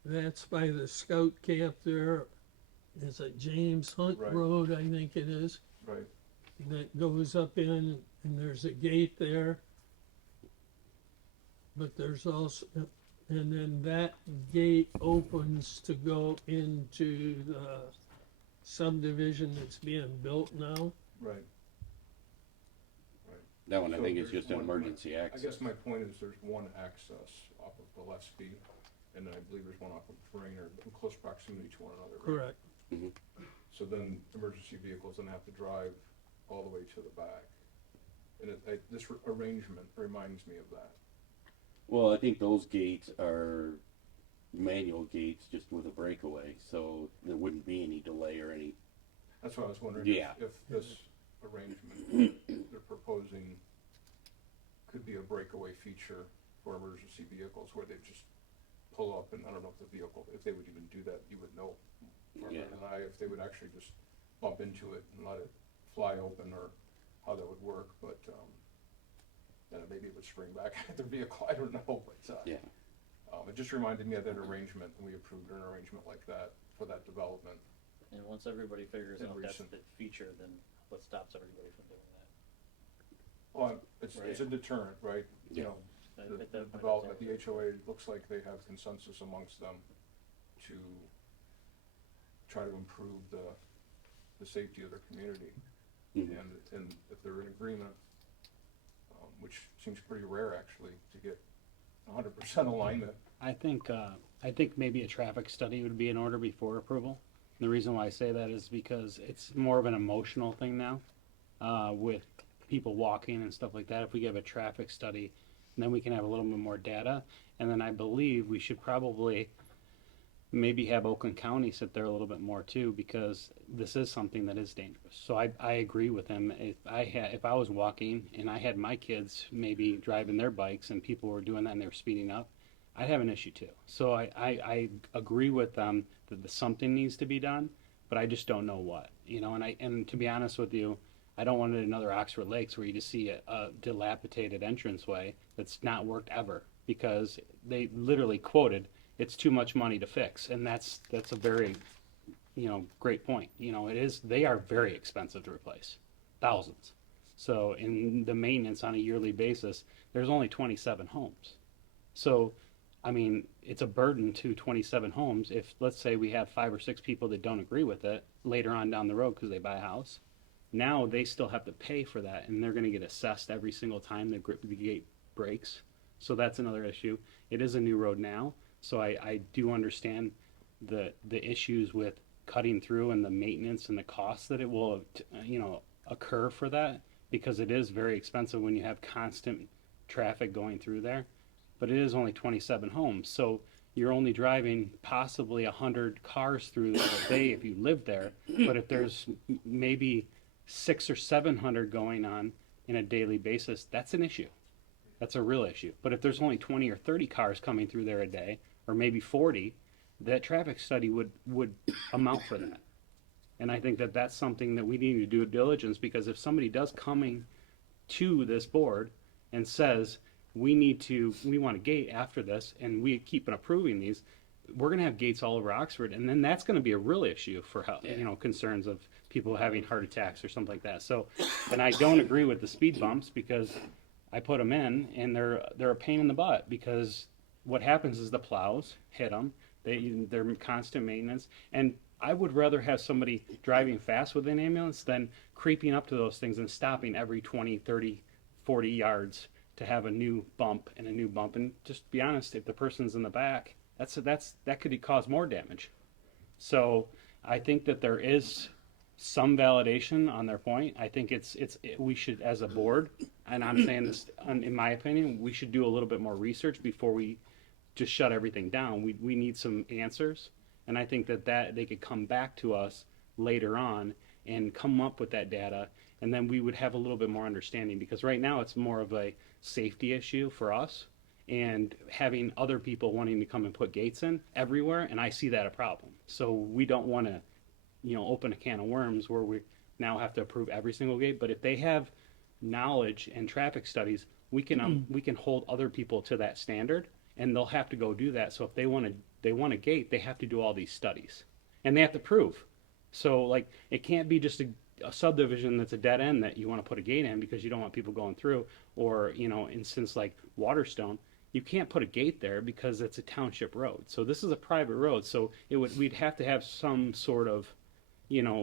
That's by the scout camp there. It's a James Hunt Right. Road, I think it is, Right, that goes up in, and there's a gate there. But there's also, and then that gate opens to go into the subdivision that's being built now. right. That one I So think is there's just an one- emergency I access. guess my point is there's one access off of Gillespie, and then I believe there's one off of Drainer in close proximity to one another. Right? Correct. So then emergency vehicles then have to drive all the way to the back. And this arrangement reminds me of that. Well, I think those gates are manual gates just with a breakaway, so there wouldn't be any delay or any. That's why I was wondering Yeah. if this arrangement they're proposing could be a breakaway feature for emergency vehicles where they just pull up and I don't know if the vehicle, if they would even do that, you would know more Yeah. than I, if they would actually just bump into it and let it fly open or how that would work, but then maybe it would spring back at the vehicle, I don't know, but Yeah. it just reminded me of that arrangement, and we approved an arrangement like that for that development. And once everybody figures In out that's recent- the feature, then what stops everybody from doing that? Well, it's a deterrent, right? You know, At the that point, development, it's the HOA, looks like they have consensus amongst them to try to improve the safety of their community. Mhm. And if they're in agreement, which seems pretty rare actually, to get 100% alignment. I think maybe a traffic study would be in order before approval. The reason why I say that is because it's more of an emotional thing now, with people walking and stuff like that. If we give a traffic study, then we can have a little bit more data. And then I believe we should probably maybe have Oakland County sit there a little bit more too, because this is something that is dangerous. So I agree with him. If I was walking and I had my kids maybe driving their bikes and people were doing that and they were speeding up, I'd have an issue too. So I agree with them that something needs to be done, but I just don't know what, and to be honest with you, I don't want another Oxford Lakes where you just see a dilapidated entranceway that's not worked ever, because they literally quoted, it's too much money to fix. And that's a very, great point. They are very expensive to replace, thousands. So in the maintenance on a yearly basis, there's only 27 homes. So, I mean, it's a burden to 27 homes. If, let's say, we have 5 or 6 people that don't agree with it later on down the road because they buy a house, now they still have to pay for that, and they're going to get assessed every single time the gate breaks. So that's another issue. It is a new road now, so I do understand the issues with cutting through and the maintenance and the costs that it will, occur for that, because it is very expensive when you have constant traffic going through there. But it is only 27 homes, so you're only driving possibly 100 cars through there a day if you live there. But if there's maybe 600 or 700 going on in a daily basis, that's an issue. That's a real issue. But if there's only 20 or 30 cars coming through there a day, or maybe 40, that traffic study would amount for that. And I think that that's something that we need to do diligence, because if somebody does coming to this board and says, we want a gate after this, and we keep on approving these, we're going to have gates all over Oxford, and then that's going to be a real issue for concerns of people having heart attacks or something like that. So, and I don't agree with the speed bumps, because I put them in, and they're a pain in the butt, because what happens is the plows hit them, they're constant maintenance, and I would rather have somebody driving fast with an ambulance than creeping up to those things and stopping every 20, 30, 40 yards to have a new bump and a new bump. And just be honest, if the person's in the back, that could cause more damage. So I think that there is some validation on their point. I think we should, as a board, and I'm saying this in my opinion, we should do a little bit more research before we just shut everything down. We need some answers, and I think that they could come back to us later on and come up with that data, and then we would have a little bit more understanding, because right now it's more of a safety issue for us, and having other people wanting to come and put gates in everywhere, and I see that a problem. So we don't want to open a can of worms where we now have to approve every single gate. But if they have knowledge and traffic studies, we can hold other people to that standard, and they'll have to go do that. So if they want a gate, they have to do all these studies, and they have to prove. So like, it can't be just a subdivision that's a dead end that you want to put a gate in because you don't want people going through, or instance like Waterstone, you can't put a gate there because it's a township road. So this is a private road, so we'd have to have some sort of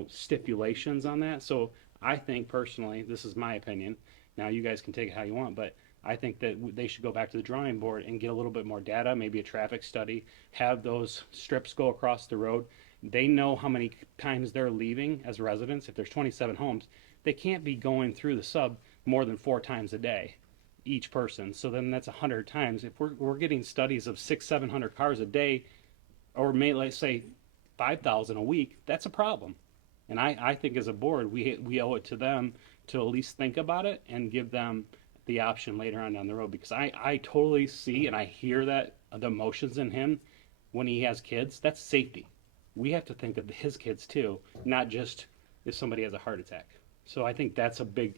stipulations on that. So I think personally, this is my opinion, now you guys can take it how you want, but I think that they should go back to the drawing board and get a little bit more data, maybe a traffic study, have those strips go across the road. They know how many times they're leaving as residents. If there's 27 homes, they can't be going through the sub more than 4 times a day, each person. So then that's 100 times. If we're getting studies of 600-700 cars a day, or let's say 5,000 a week, that's a problem. And I think as a board, we owe it to them to at least think about it and give them the option later on down the road, because I totally see and I hear that the emotions in him when he has kids. That's safety. We have to think of his kids too, not just if somebody has a heart attack. So I think that's a big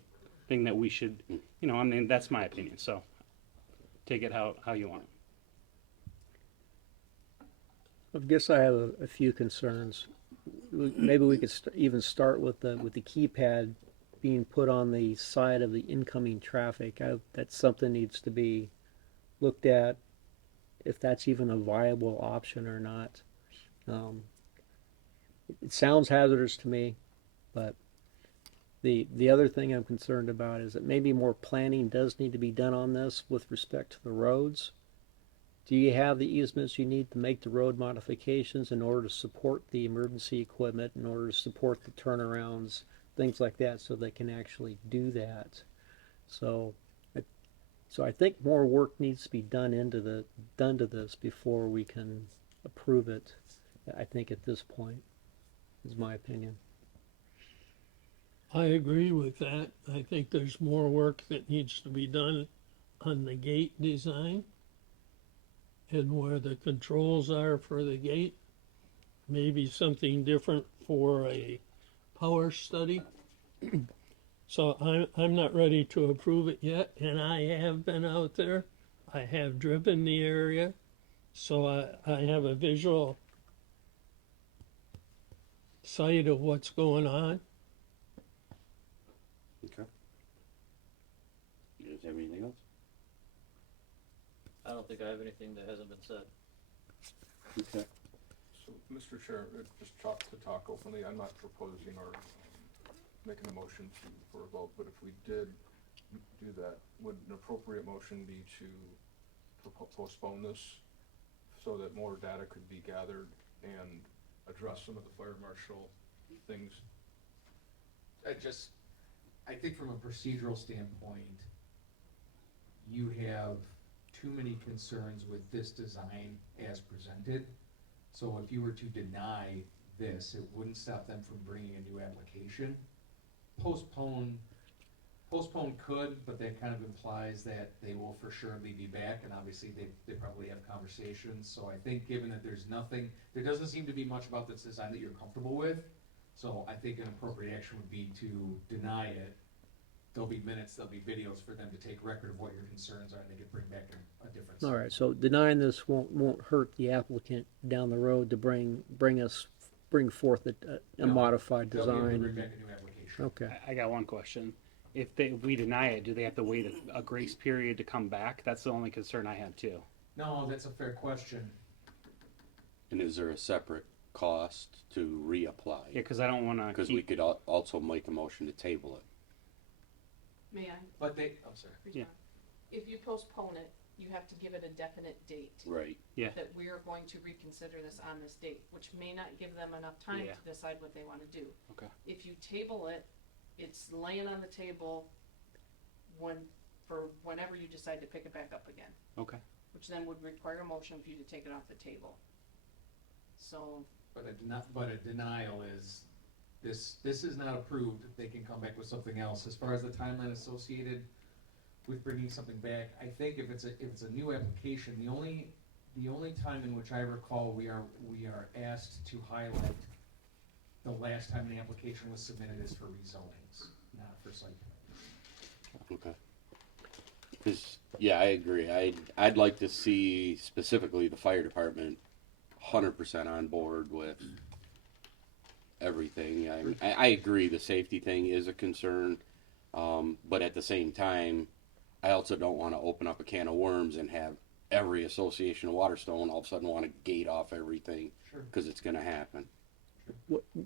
thing that we should, that's my opinion. So take it how you want. I guess I have a few concerns. maybe we could even start with the keypad being put on the side of the incoming traffic. That's something needs to be looked at, if that's even a viable option or not. It sounds hazardous to me, but the other thing I'm concerned about is that maybe more planning does need to be done on this with respect to the roads. Do you have the easements you need to make the road modifications in order to support the emergency equipment, in order to support the turnarounds, things like that, so they can actually do that? So I think more work needs to be done to this before we can approve it. I think at this point, is my opinion. I agree with that. I think there's more work that needs to be done on the gate design and where the controls are for the gate. Maybe something different for a power study. So I'm not ready to approve it yet, and I have been out there. I have driven the area, so I have a visual sight of what's going on. Okay. You guys have anything else? I don't think I have anything that hasn't been said. Okay. So, Mr. Chair, just to talk openly, I'm not proposing or making a motion for a vote, but if we did do that, would an appropriate motion be to postpone this so that more data could be gathered and address some of the fire marshal things? I think from a procedural standpoint, you have too many concerns with this design as presented. So if you were to deny this, it wouldn't stop them from bringing a new application. Postpone could, but that kind of implies that they will for surely be back, and obviously they probably have conversations. So I think given that there doesn't seem to be much about this design that you're comfortable with, so I think an appropriate action would be to deny it. There'll be minutes, there'll be videos for them to take record of what your concerns are, and they can bring back a different. All right, so denying this won't hurt the applicant down the road to bring forth a modified They'll be able to design. bring back a new application. Okay. I got one question. If we deny it, do they have to wait a grace period to come back? That's the only concern I have too. No, that's a fair question. And is there a separate cost to reapply? Yeah, because I don't want to. Because we could also make a motion to table it. May I? But I'm sorry. Yeah. If you postpone it, you have to give it a definite date. Right. That we are going to reconsider this on this date, which may not give them enough time Yeah. to decide what they wanna do. Okay. If you table it, it's laying on the table for whenever you decide to pick it back up again, Okay. which then would require a motion for you to take it off the table. So, But a denial is, this is not approved, they can come back with something else. As far as the timeline associated with bringing something back, I think if it's a new application, the only time in which I recall we are asked to highlight the last time an application was submitted is for rezonings, not for site plan. Okay. Because, yeah, I agree. I'd like to see specifically the fire department 100% on board with everything. I agree the safety thing is a concern, but at the same time, I also don't want to open up a can of worms and have every association of Waterstone all of a sudden want to gate off everything, Sure. because it's going to happen.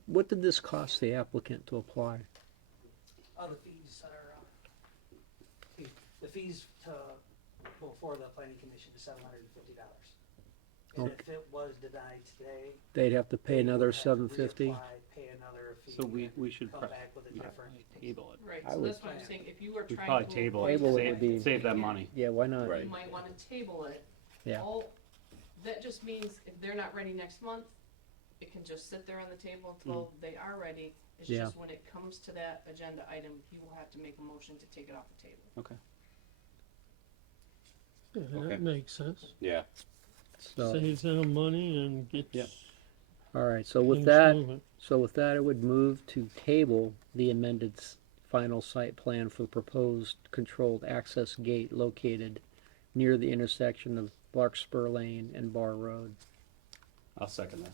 What did this cost the applicant to apply? The fees are, the fees for the planning commission is $750. And if it was denied today. They'd have to pay they another would have to $750. reapply, Pay another fee. So we and should come pro- back with a different. table it. right, I so would- that's what I'm saying, if you are We'd trying probably to table avoid it. Table it that, would be- Save that money. Yeah, why not? Right. you might wanna table it. Yeah. That just means if they're not ready next month, it can just sit there on the table until they are ready. It's Yeah. just when it comes to that agenda item, you will have to make a motion to take it off the table. Okay. Yeah, Okay. that makes sense. Yeah. So, Saves them money and gets Yep. all right, so with things that, moving. I would move to table the amended final site plan for the proposed controlled access gate located near the intersection of Larkspur Lane and Bar Road. I'll second that.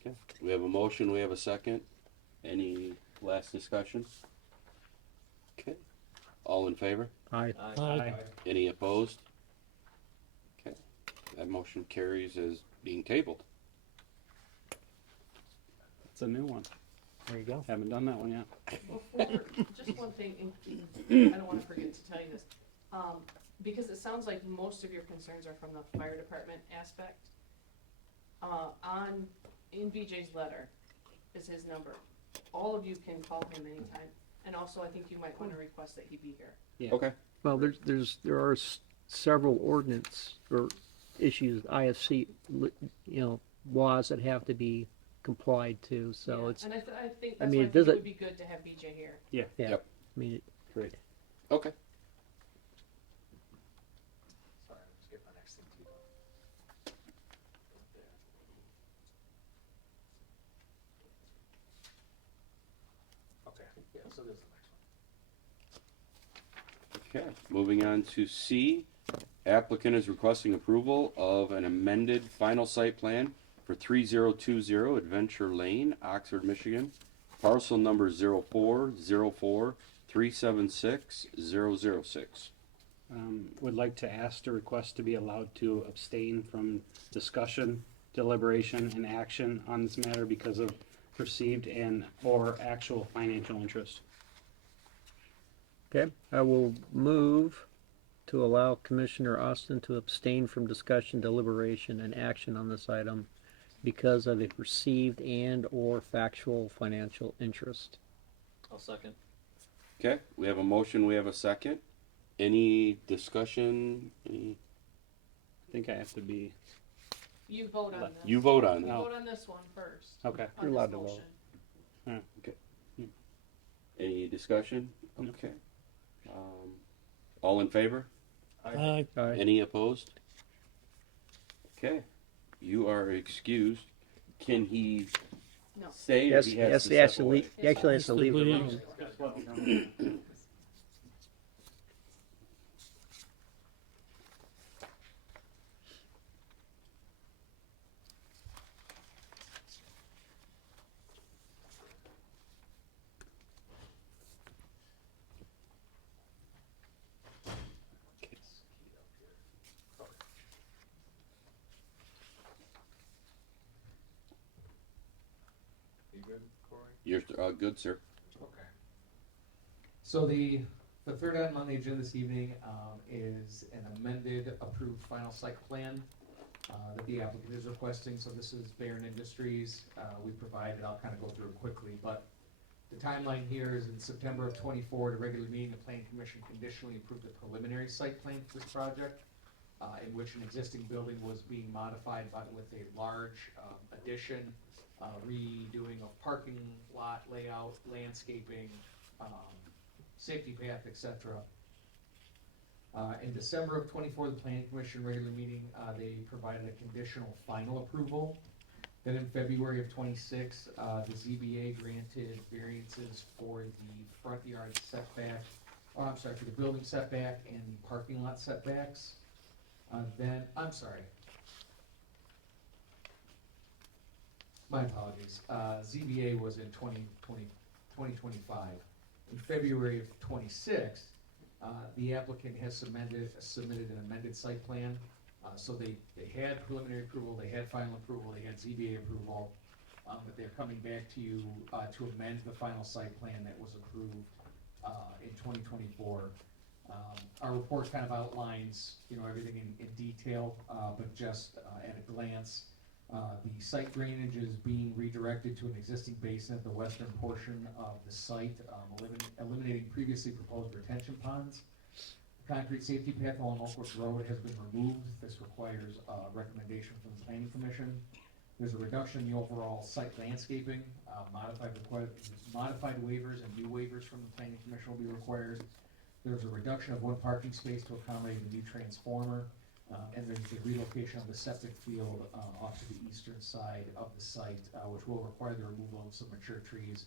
Okay, we have a motion, we have a second. Any last discussion? Okay, all in favor? Aye. Aye. Any opposed? Okay, that motion carries as being tabled. It's a new one. There you go. Haven't done that one yet. Before, just one thing, I don't wanna forget to tell you this, because it sounds like most of your concerns are from the fire department aspect. In BJ's letter is his number. All of you can call him anytime, and also I think you might wanna request that he be here. Yeah. Okay, Well, there are several ordinance or issues, IFC, laws that have to be complied to, so Yeah, it's, and I think I that's mean, why I it think it doesn't- would be good to have BJ here. I mean, Great. okay. Sorry, let's get my next thing to you. Okay, yeah, so this is the next one. Okay, moving on to C. Applicant is requesting approval of an amended final site plan for 3020 Adventure Lane, Oxford, Michigan. Parcel number 0404376006. Would like to ask to request to be allowed to abstain from discussion, deliberation, and action on this matter because of perceived and or actual financial interest. okay, I will move to allow Commissioner Austin to abstain from discussion, deliberation, and action on this item because of a perceived and or factual financial interest. I'll second. Okay, we have a motion, we have a second. Any discussion? I think I have to be, You vote on this. You vote on You that. vote on this one first. okay. On You're this allowed to motion. Any discussion? No. Okay. All in favor? Aye. Aye. Any opposed? Okay, you are excused. Can he No. stay or Yes, he has yes, to he has step to away? leave, he actually has to leave the Leave. room. You good, Corey? You're good, sir. Okay. So the third item on the agenda this evening is an amended approved final site plan that the applicant is requesting. So this is Barron Industries. We provided, I'll kind of go through it quickly, but the timeline here is in September of '24, at a regular meeting, the Planning Commission conditionally approved the preliminary site plan for this project, in which an existing building was being modified with a large addition, redoing of parking lot layout, landscaping, safety path, etc. In December of '24, the Planning Commission regular meeting, they provided a conditional final approval. Then in February of '26, the ZBA granted variances for the front yard setback, for the building setback and the parking lot setbacks. My apologies, ZBA was in 2025. In February of '26, the applicant has submitted an amended site plan. So they had preliminary approval, they had final approval, they had ZBA approval, but they're coming back to you to amend the final site plan that was approved in 2024. Our report kind of outlines, everything in detail, but just at a glance, the site drainage is being redirected to an existing basin at the western portion of the site, eliminating previously proposed retention ponds. The concrete safety path along Oakwood Road has been removed. This requires a recommendation from the Planning Commission. There's a reduction in the overall site landscaping, modified waivers and new waivers from the Planning Commission will be required. There's a reduction of one parking space to accommodate a new transformer. And there's the relocation of the septic field off to the eastern side of the site, which will require the removal of some mature trees.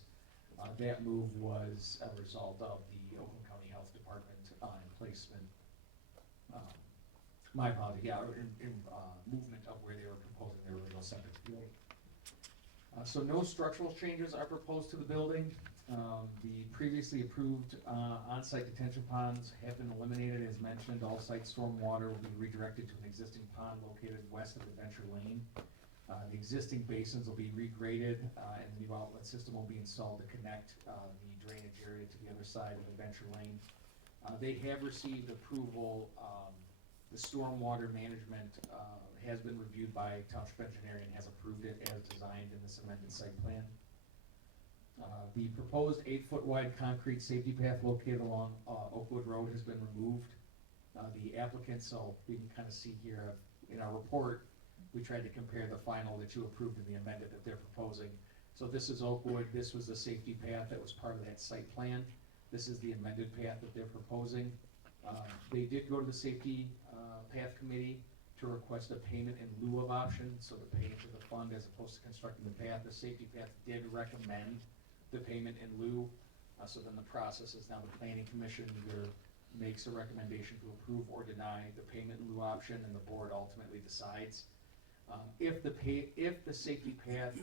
That move was a result of the Oakland County Health Department placement. My apology, movement of where they were proposing their original septic field. So no structural changes are proposed to the building. The previously approved on-site detention ponds have been eliminated. As mentioned, all site storm water will be redirected to an existing pond located west of Adventure Lane. The existing basins will be regraded, and the new outlet system will be installed to connect the drainage area to the other side of Adventure Lane. They have received approval. The stormwater management has been reviewed by Township Engineering and has approved it as designed in this amended site plan. The proposed 8-foot wide concrete safety path located along Oakwood Road has been removed. The applicant, so we can kind of see here in our report, we tried to compare the final that you approved and the amended that they're proposing. So this is Oakwood, this was the safety path that was part of that site plan. This is the amended path that they're proposing. They did go to the safety path committee to request a payment in lieu of option, so to pay into the fund as opposed to constructing the path. The safety path did recommend the payment in lieu. So then the process is now the planning commission either makes a recommendation to approve or deny the payment in lieu option, and the board ultimately decides. If the safety path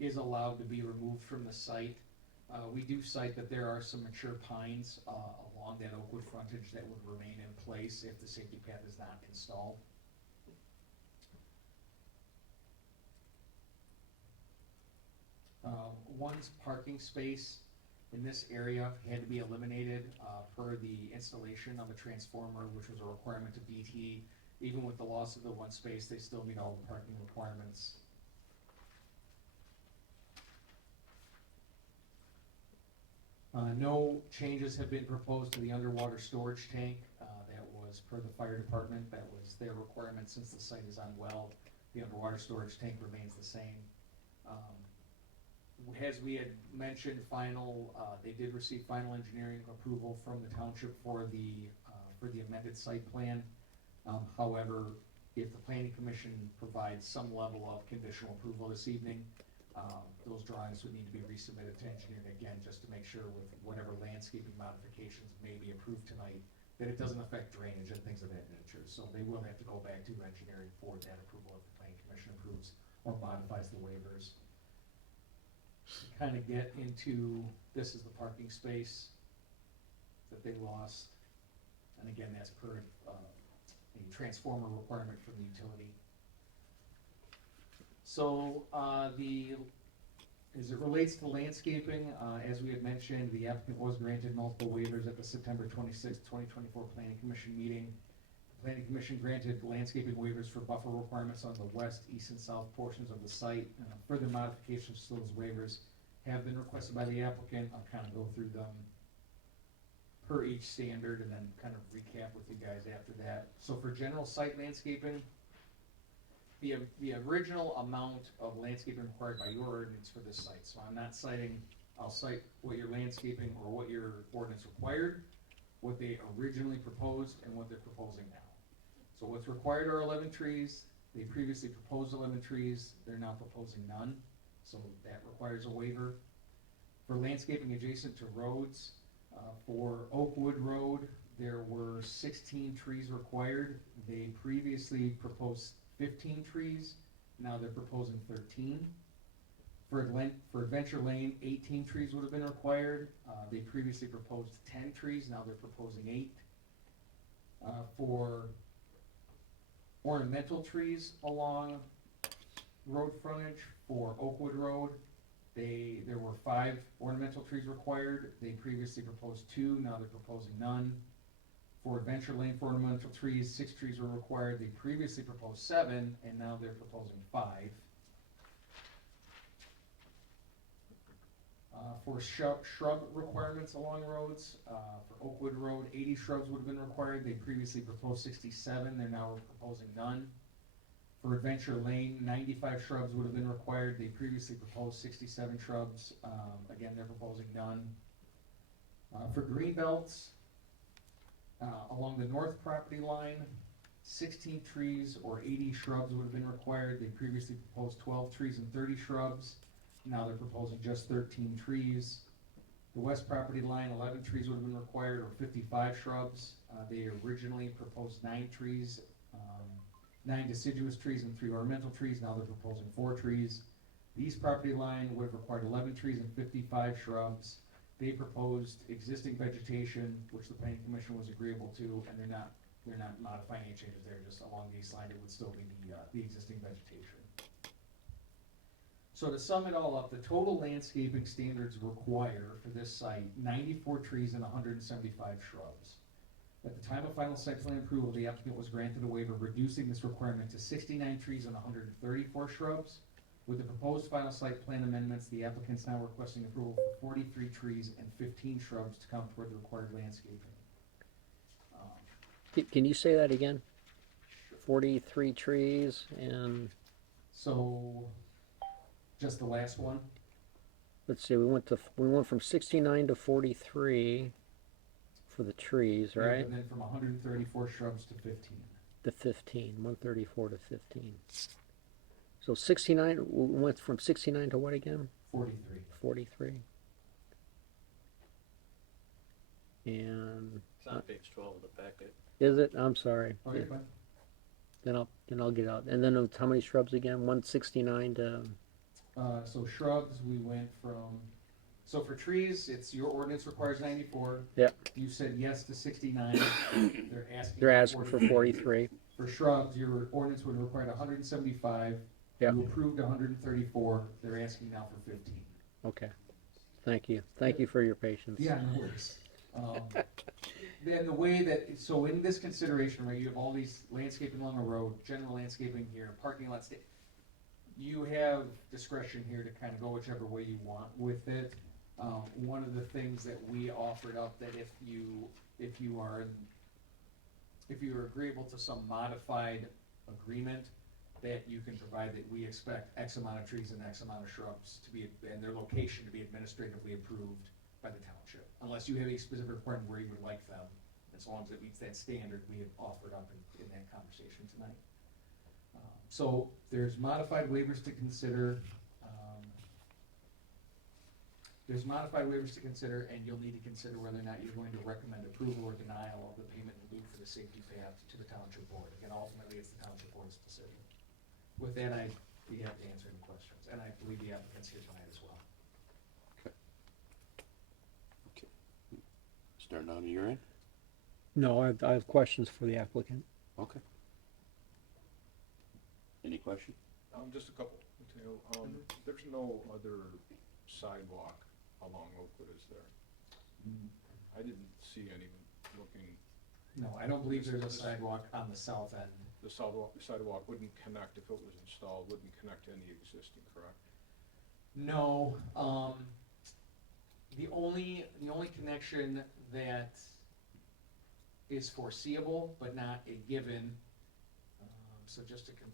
is allowed to be removed from the site, we do cite that there are some mature pines along that Oakwood frontage that would remain in place if the safety path is not installed. One's parking space in this area had to be eliminated per the installation of a transformer, which was a requirement to DT. Even with the loss of the one space, they still meet all the parking requirements. No changes have been proposed to the underwater storage tank. That was per the fire department. That was their requirement since the site is unwell. The underwater storage tank remains the same. As we had mentioned, they did receive final engineering approval from the township for the amended site plan. However, if the planning commission provides some level of conditional approval this evening, those drawings would need to be resubmitted to engineering again, just to make sure with whatever landscaping modifications may be approved tonight, that it doesn't affect drainage and things of that nature. So they will have to go back to engineering for that approval if the planning commission approves or modifies the waivers. To kind of get into, this is the parking space that they lost. And again, that's per a transformer requirement from the utility. So as it relates to landscaping, as we had mentioned, the applicant was granted multiple waivers at the September 26, 2024 Planning Commission meeting. The Planning Commission granted landscaping waivers for buffer requirements on the west, east, and south portions of the site. Further modifications to those waivers have been requested by the applicant. I'll kind of go through them per each standard and then kind of recap with you guys after that. So for general site landscaping, the original amount of landscaping required by your ordinance for this site. So I'm not citing, I'll cite what your landscaping or what your ordinance required, what they originally proposed, and what they're proposing now. So what's required are 11 trees. They previously proposed 11 trees. They're now proposing none. So that requires a waiver. For landscaping adjacent to roads, for Oakwood Road, there were 16 trees required. They previously proposed 15 trees, now they're proposing 13. For Adventure Lane, 18 trees would have been required. They previously proposed 10 trees, now they're proposing 8. For ornamental trees along road frontage, for Oakwood Road, there were 5 ornamental trees required. They previously proposed 2, now they're proposing none. For Adventure Lane, for ornamental trees, 6 trees were required. They previously proposed 7, and now they're proposing 5. For shrub requirements along roads, for Oakwood Road, 80 shrubs would have been required. They previously proposed 67, they're now proposing none. For Adventure Lane, 95 shrubs would have been required. They previously proposed 67 shrubs. Again, they're proposing none. For green belts, along the north property line, 16 trees or 80 shrubs would have been required. They previously proposed 12 trees and 30 shrubs. Now they're proposing just 13 trees. The west property line, 11 trees would have been required or 55 shrubs. They originally proposed 9 trees. 9 deciduous trees and 3 ornamental trees. Now they're proposing 4 trees. The east property line would have required 11 trees and 55 shrubs. They proposed existing vegetation, which the planning commission was agreeable to, and they're not modifying any changes there, just along the east line, it would still be the existing vegetation. So to sum it all up, the total landscaping standards require for this site 94 trees and 175 shrubs. At the time of final site plan approval, the applicant was granted a waiver reducing this requirement to 69 trees and 134 shrubs. With the proposed final site plan amendments, the applicant's now requesting approval for 43 trees and 15 shrubs to count toward the required landscaping. Can you say that again? 43 trees and, So, just the last one? let's see, we went from 69 to 43 for the trees, Yeah, right? and then from 134 shrubs to 15. To 15, 134 to 15. So 69, we went from 69 to what again? 43. 43. And, It's on page 12 of the packet. is it? I'm sorry. Oh, you're fine. Then I'll get out. And then how many shrubs again? 169 to, So shrubs, we went from, so for trees, it's your ordinance requires 94. Yep. You said yes to 69. they're asking for 43. For shrubs, your ordinance would require 175. Yep. You approved 134. They're asking now for 15. Okay. Thank you. Thank you for your patience. Yeah, no worries. Then the way that, so in this consideration, right, you have all these landscaping along the road, general landscaping here, parking lots. You have discretion here to kind of go whichever way you want with it. One of the things that we offered up, that if you are agreeable to some modified agreement, that you can provide that we expect X amount of trees and X amount of shrubs to be, and their location to be administratively approved by the township. Unless you have a specific requirement where you would like them, as long as it meets that standard we have offered up in that conversation tonight. So there's modified waivers to consider. And you'll need to consider whether or not you're going to recommend approval or denial of the payment in lieu for the safety path to the township board. Again, ultimately, it's the township board's decision. With that, I'd be happy to answer any questions, and I believe the applicant's here tonight as well. Starting on your end? No, I have questions for the applicant. Okay. Any question? Just a couple, Mateo. There's no other sidewalk along Oakwood, is there? I didn't see any looking. No, I don't believe there's a sidewalk on the south end. The sidewalk wouldn't connect, if it was installed, wouldn't connect to any existing, correct? No, the only connection that is foreseeable but not a given, so just to confirm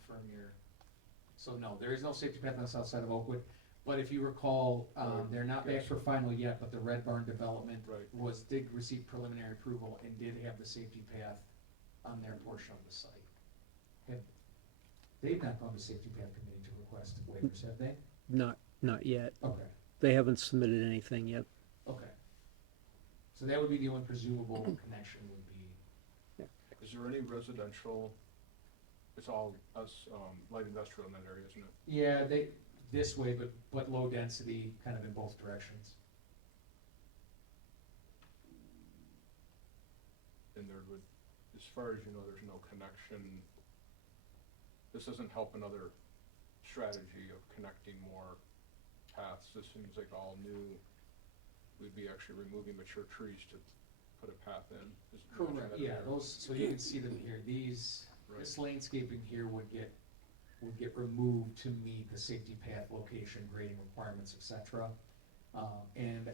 so no, there is no safety path on the south side of Oakwood, but if you recall, they're not back for final yet, but the Red Barn development Right. did receive preliminary approval and did have the safety path on their portion of the site. They've not gone to safety path committee to request waivers, have they? Not yet. Okay. They haven't submitted anything yet. Okay. So that would be the only presumable connection would be, Is there any residential, it's all light industrial in that area, isn't it? yeah, this way, but low density, kind of in both directions. And there would, as far as you know, there's no connection. This doesn't help another strategy of connecting more paths. This seems like all new. We'd be actually removing mature trees to put a path in. Correct, yeah, those, so you can see them here, this landscaping here would get removed to meet the safety path, location, grading requirements, etc. And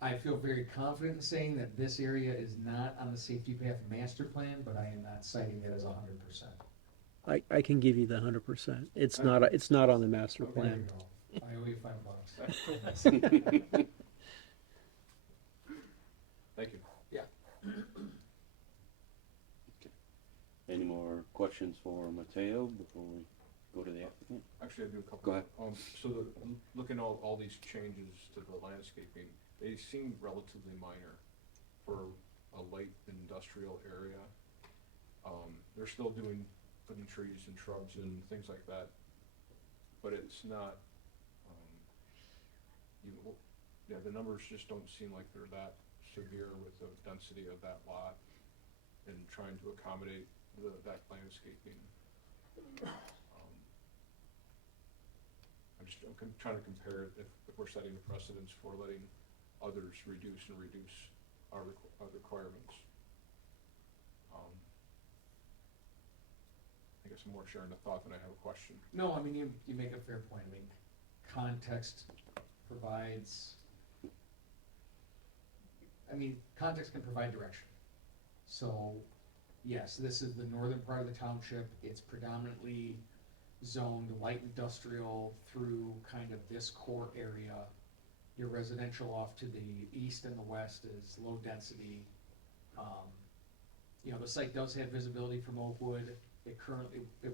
I feel very confident in saying that this area is not on the safety path master plan, but I am not citing it as 100%. I can give you the 100%. It's not on the master Okay, there plan. you go. I owe you $5. Thank you. Any more questions for Mateo before we go to the applicant? Actually, I do a couple. Go ahead. So looking at all these changes to the landscaping, they seem relatively minor for a light industrial area. They're still doing putting trees and shrubs and things like that. But it's not, yeah, the numbers just don't seem like they're that severe with the density of that lot and trying to accommodate that landscaping. I'm trying to compare it if we're setting the precedence for letting others reduce our requirements. I guess I'm more sharing a thought than I have a question. No, I mean, you make a fair point. I mean, context provides, context can provide direction. So, yes, this is the northern part of the township. It's predominantly zoned light industrial through kind of this core area. Your residential off to the east and the west is low density. The site does have visibility from Oakwood. It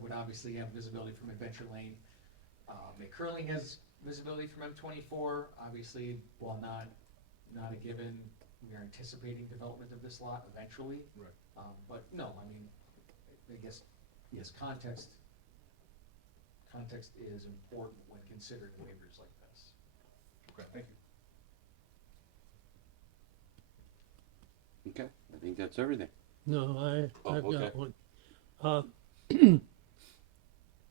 would obviously have visibility from Adventure Lane. It currently has visibility from M24. Obviously, while not a given, we are anticipating development of this lot eventually. Right. But no, I guess, yes, context is important when considering waivers like this. Okay, thank you. Okay, I think that's everything. No, Oh, I've okay. got one.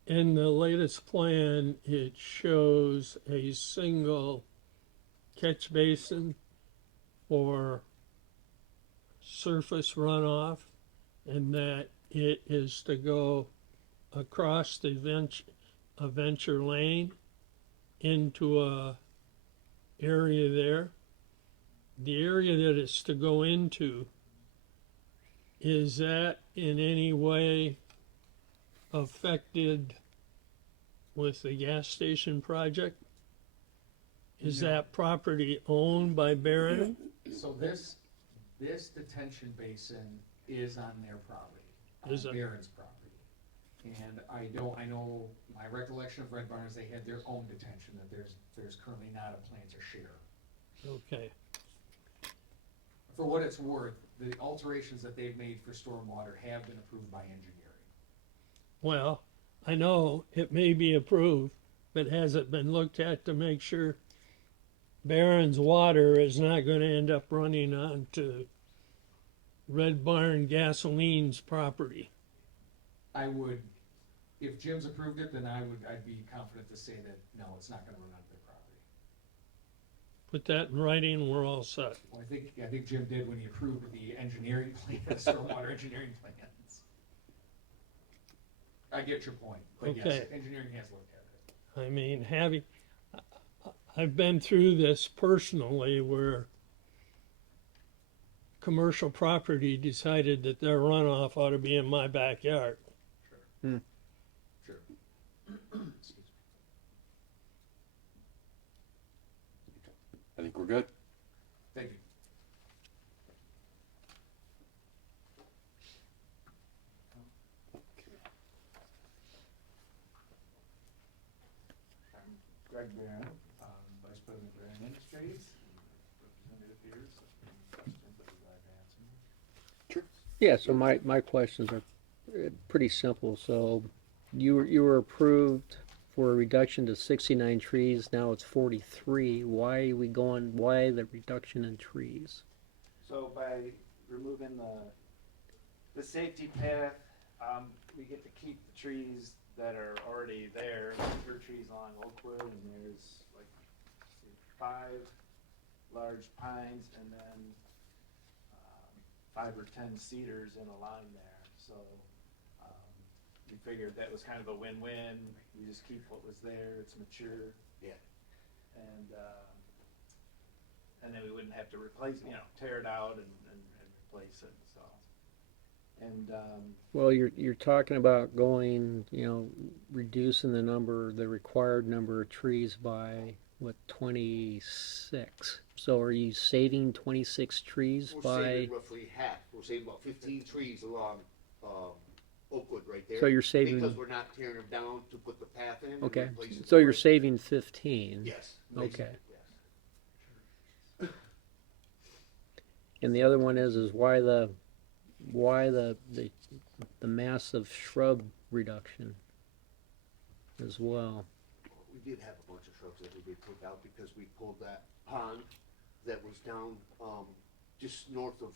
In the latest plan, it shows a single catch basin for surface runoff, and that it is to go across the Venture Lane into a area there. The area that it's to go into, is that in any way affected with the gas station project? Is No. that property owned by Barron? So this detention basin is on their property, Is on it? Barron's property. And I know, my recollection of Red Barn is they had their own detention, that there's currently not a plan to share. Okay, For what it's worth, the alterations that they've made for stormwater have been approved by engineering. well, I know it may be approved, but has it been looked at to make sure Barron's water is not gonna end up running onto Red Barn Gasoline's property? I would, if Jim's approved it, then I'd be confident to say that, no, it's not gonna run onto their property. Put that in writing, we're all set. Well, I think Jim did when he approved the engineering plan, stormwater engineering plans. I get your point, but yes, Okay. engineering has looked at it. I mean, I've been through this personally where commercial property decided that their runoff ought to be in my backyard. Sure. I think we're good. Thank you. I'm Greg Barron, Vice President of Barron Industries, representative here, so any questions I'd be glad to answer. Yeah, so my questions are pretty simple. So you were approved for a reduction to 69 trees, now it's 43. Why the reduction in trees? So by removing the safety path, we get to keep the trees that are already there, mature trees along Oakwood, and there's like 5 large pines and then 5 or 10 cedars in a line there. So we figured that was kind of a win-win. We just keep what was there, it's mature. Yeah. And then we wouldn't have to replace, tear it out and replace it, so. And, Well, you're talking about going, reducing the required number of trees by, 26? So are you saving 26 trees We're by, saving roughly half. We're saving about 15 trees along Oakwood right there. so you're saving, Because we're not tearing them down to put the path in. and okay, replacing so the you're right- saving 15? Yes. Okay. Yes. And the other one is why the the massive shrub reduction as well. We did have a bunch of shrubs that we did take out because we pulled that pond that was down, just north of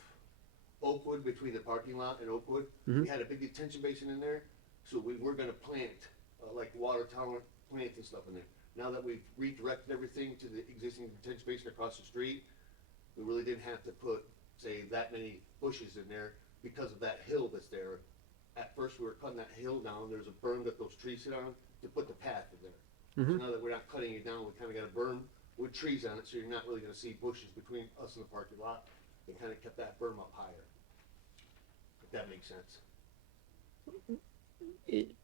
Oakwood, between the parking lot and Oakwood. Mhm. We had a big detention basin in there, so we were gonna plant, like water tolerant plants and stuff in there. Now that we've redirected everything to the existing detention basin across the street, we really didn't have to put, say, that many bushes in there because of that hill that's there. At first, we were cutting that hill down, there's a berm that those trees sit on to put the path in there. So now that we're not cutting it down, we kinda got a berm with trees on it, so you're not really gonna see bushes between us and the parking lot. We kinda kept that berm up higher. If that makes sense.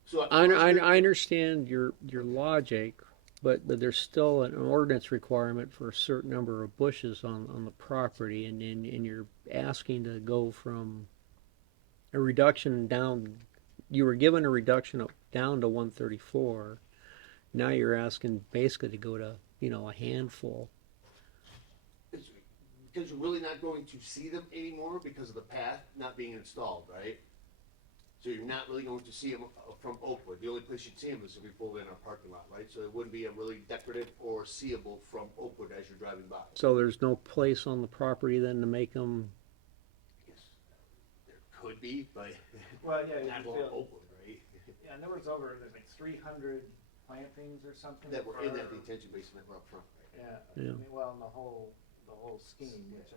So I understand your logic, but there's still an ordinance requirement for a certain number of bushes on the property, and you're asking to go from a reduction down. You were given a reduction down to 134. Now you're asking basically to go to a handful. It's because you're really not going to see them anymore because of the path not being installed, right? So you're not really going to see them from Oakwood. The only place you'd see them is if we pulled in our parking lot, right? So it wouldn't be a really decorative or seeable from Oakwood as you're driving by. So there's no place on the property then to make them. Yes, there could be, but Well, yeah, not you along feel, Oakwood, right? yeah, and there's like 300 plantings or something. That were in that for- detention basin that were up front, right? Yeah, Yeah. I mean, well, in the whole scheme, which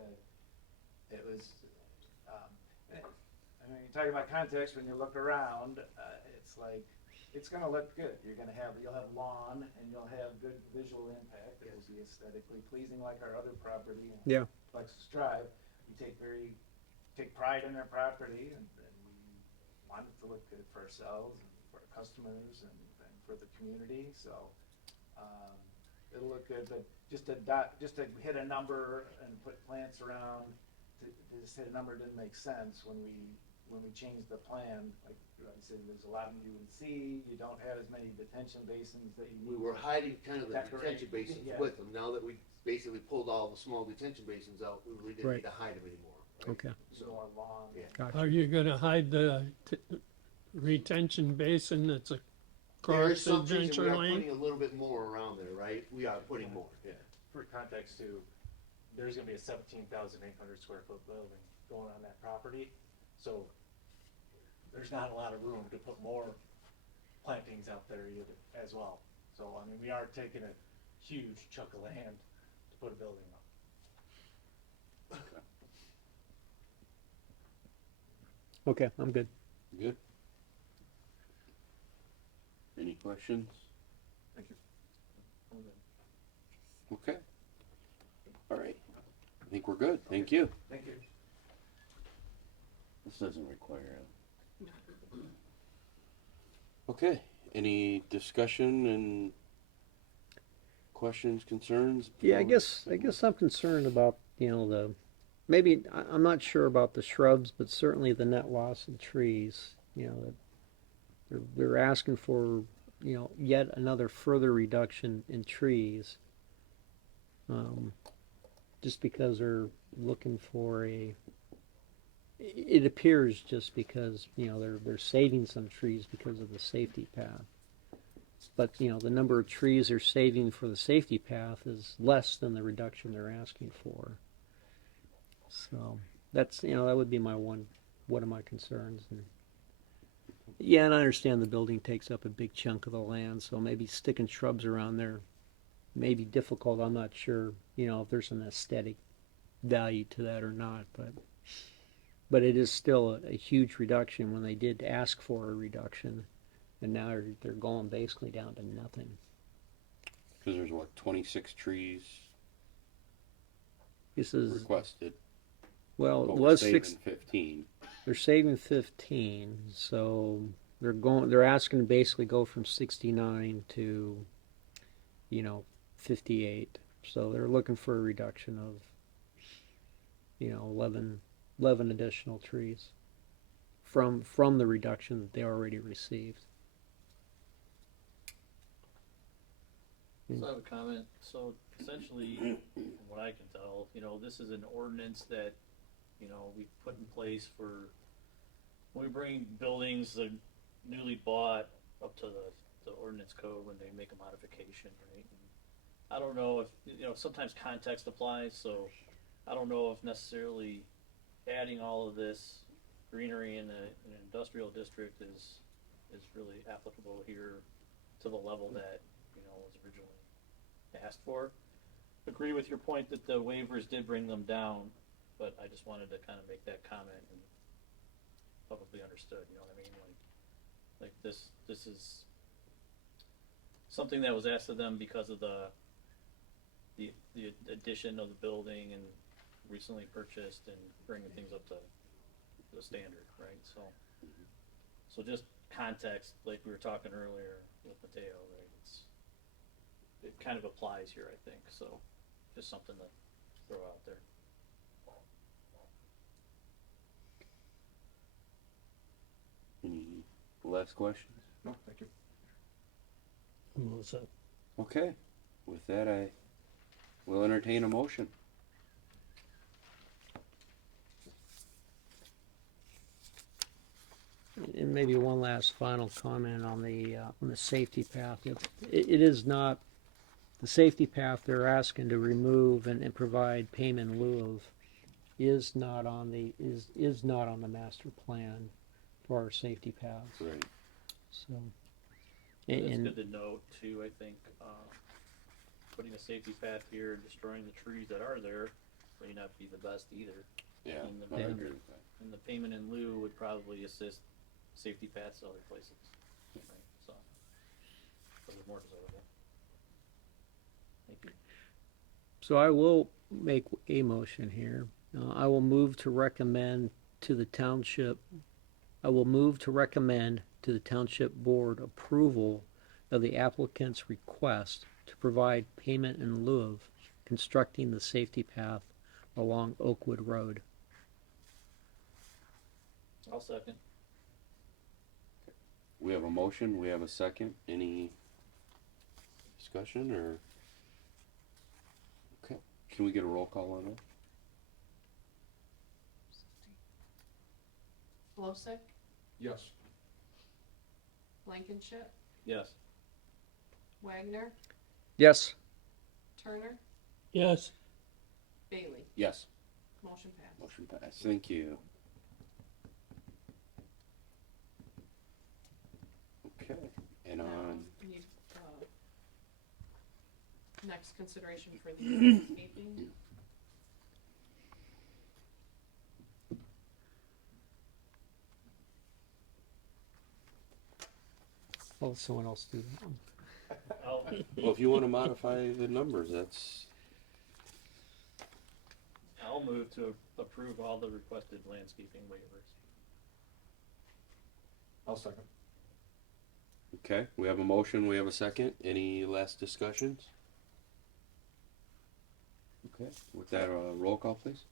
it was, I mean, you're talking about context, when you look around, it's like, it's gonna look good. You'll have lawn and you'll have good visual impact. It will be aesthetically pleasing like our other property. Yeah. Lexus Drive, we take pride in our property and we want it to look good for ourselves and for our customers and for the community, so, it'll look good, but just to hit a number and put plants around, to just hit a number didn't make sense when we changed the plan. Like I said, there's a lot of them you would see, you don't have as many detention basins that you We need. were hiding kind of the Decorate. detention basins Yeah. with them. Now that we basically pulled all the small detention basins out, we really didn't Right. need to hide them anymore. Right? Okay. More lawn. Yeah. Gotcha. Are you gonna hide the retention basin that's There across is some the trees, and we adventure are lane? putting a little bit more around there, right? We are putting more, yeah. For context too, there's gonna be a 17,800 square foot building going on that property, so there's not a lot of room to put more plantings out there either as well. So, I mean, we are taking a huge chunk of land to put a building up. Okay, I'm good. Good. Any questions? Thank you. Okay. All right. I think we're good. Thank you. Thank you. This doesn't require it. Okay. Any discussion and questions, concerns? Yeah, I guess I'm concerned about I'm not sure about the shrubs, but certainly the net loss of trees. That they're asking for yet another further reduction in trees. Just because they're looking for it appears just because they're saving some trees because of the safety path. But the number of trees they're saving for the safety path is less than the reduction they're asking for. So that's that would be one of my concerns. And and I understand the building takes up a big chunk of the land, so maybe sticking shrubs around there may be difficult. I'm not sure if there's an aesthetic value to that or not, but it is still a huge reduction when they did ask for a reduction, and now they're going basically down to nothing. Because there's 26 trees This is requested. well, it But was we're saving 6. 15. They're saving 15, so they're asking to basically go from 69 to 58. So they're looking for a reduction of 11 additional trees from the reduction that they already received. So I have a comment. So essentially, from what I can tell, this is an ordinance that, we put in place for we bring buildings that are newly bought up to the ordinance code when they make a modification, right? And I don't know if, sometimes context applies, so I don't know if necessarily adding all of this greenery in an industrial district is really applicable here to the level that, was originally asked for. Agree with your point that the waivers did bring them down, but I just wanted to kind of make that comment and publicly understood, you know what I mean? Like this is something that was asked of them because of the addition of the building and recently purchased and bringing things up to the standard, right? So just context, like we were talking earlier with Mateo, right? It kind of applies here, I think. So just something to throw out there. Any last questions? No, thank you. Well said. Okay, with that, I will entertain a motion. And maybe one last final comment on the safety path. It is not, the safety path they're asking to remove and provide payment in lieu of is not on the master plan for our safety paths. Right. So, It's and good to note too, I think, putting a safety path here and destroying the trees that are there may not be the best either. Yeah, And I agree with that. And the payment in lieu would probably assist safety paths other places, right? So they're more desirable. Thank you. so I will make a motion here. I will move to recommend to the township. I will move to recommend to the township board approval of the applicant's request to provide payment in lieu of constructing the safety path along Oakwood Road. I'll second. We have a motion, we have a second. Any discussion or? Okay, can we get a roll call on that? Losick, Yes. Blankenship, Yes. Wagner, Yes. Turner, Yes. Bailey. Yes. Motion passed. Motion passed. Thank you. Okay, and Now, on, we need, next consideration for the landscaping. I'll let someone else do that one. well, if you want to modify the numbers, that's, I'll move to approve all the requested landscaping waivers. I'll second. okay, we have a motion, we have a second. Any last discussions? Okay, with that, roll call, please.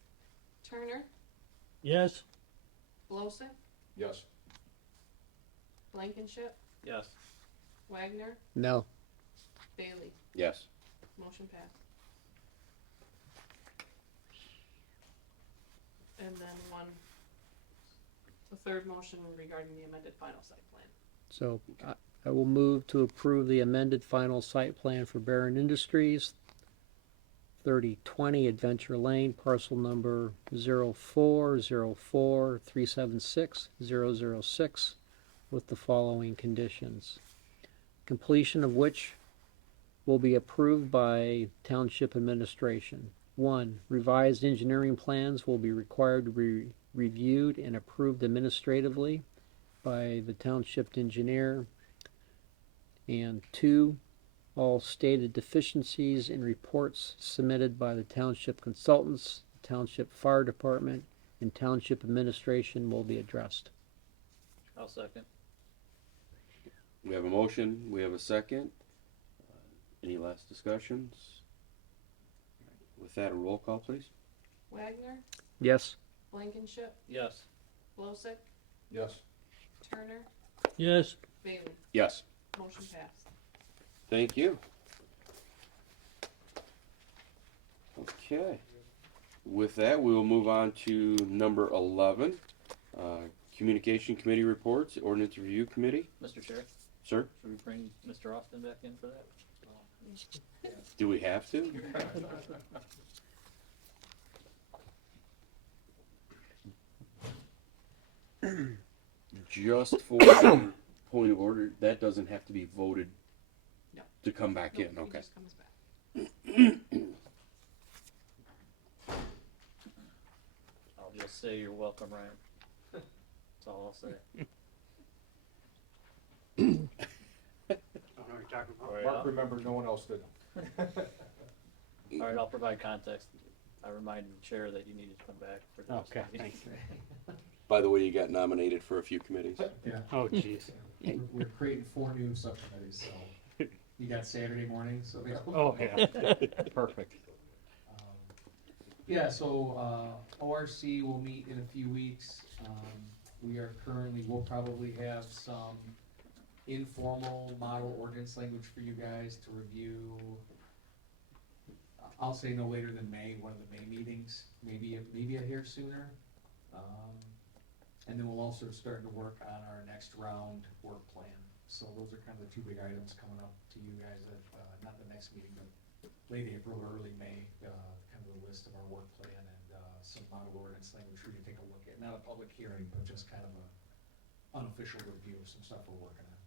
Turner, Yes. Losick, Yes. Blankenship, Yes. Wagner, No. Bailey. Yes. Motion passed. And then the third motion regarding the amended final site plan. So I will move to approve the amended final site plan for Barron Industries, 3020 Adventure Lane, parcel number 0404376006, with the following conditions. Completion of which will be approved by Township Administration. 1. Revised engineering plans will be required to be reviewed and approved administratively by the Township Engineer. And 2. All stated deficiencies in reports submitted by the Township Consultants, Township Fire Department, and Township Administration will be addressed. I'll second. We have a motion, we have a second. Any last discussions? With that, a roll call, please. Wagner, Yes? Blankenship, Yes. Losick, Yes. Turner, Yes. Bailey. Yes. Motion passed. Thank you. Okay. With that, we will move on to number 11. Communication Committee reports, Ordinance Review Committee. Mr. Chair, Sir, should we bring Mr. Austin back in for that? do we have to? Just for point of order, that doesn't have to be voted No. to come back in, Nope, he okay? just comes back. I'll just say you're welcome, Ryan. That's all I'll say. All right, Mark remembered, no one else did. all right, I'll provide context. I reminded the chair that you needed to come back for the next Okay, meeting. thanks. By the way, you got nominated for a few committees. Yeah. Oh, jeez. We're creating 4 new subcommittees, so you got Saturday mornings available. Oh, yeah. Perfect. Yeah, so, ORC will meet in a few weeks. We'll probably have some informal model ordinance language for you guys to review. I'll say no later than May, one of the May meetings, maybe a hair sooner. And then we'll also start to work on our next round work plan. So those are kind of the 2 big items coming up to you guys at, not the next meeting, but late April, early May, kind of a list of our work plan and, some model ordinance language for you to take a look at. Not a public hearing, but just kind of a unofficial review of some stuff we're working on.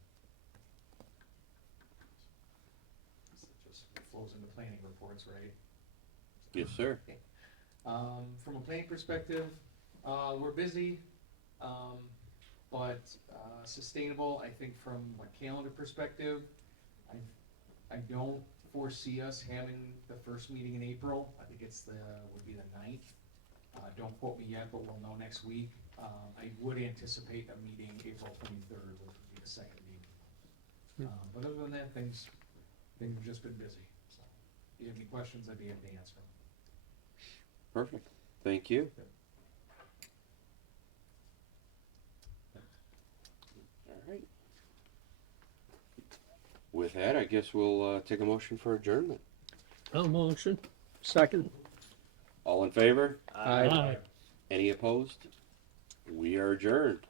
So it just flows into planning reports, right? Yes, sir. From a planning perspective, we're busy, but sustainable. I think from a calendar perspective, I don't foresee us having the first meeting in April. I think would be the 9th. Don't quote me yet, but we'll know next week. I would anticipate a meeting April 23rd, which would be the second meeting. But other than that, things have just been busy. So if you have any questions, I'd be happy to answer them. Perfect. Thank you. All right. With that, I guess we'll take a motion for adjournment. I'll motion. Second. All in favor? Aye. Any opposed? We are adjourned.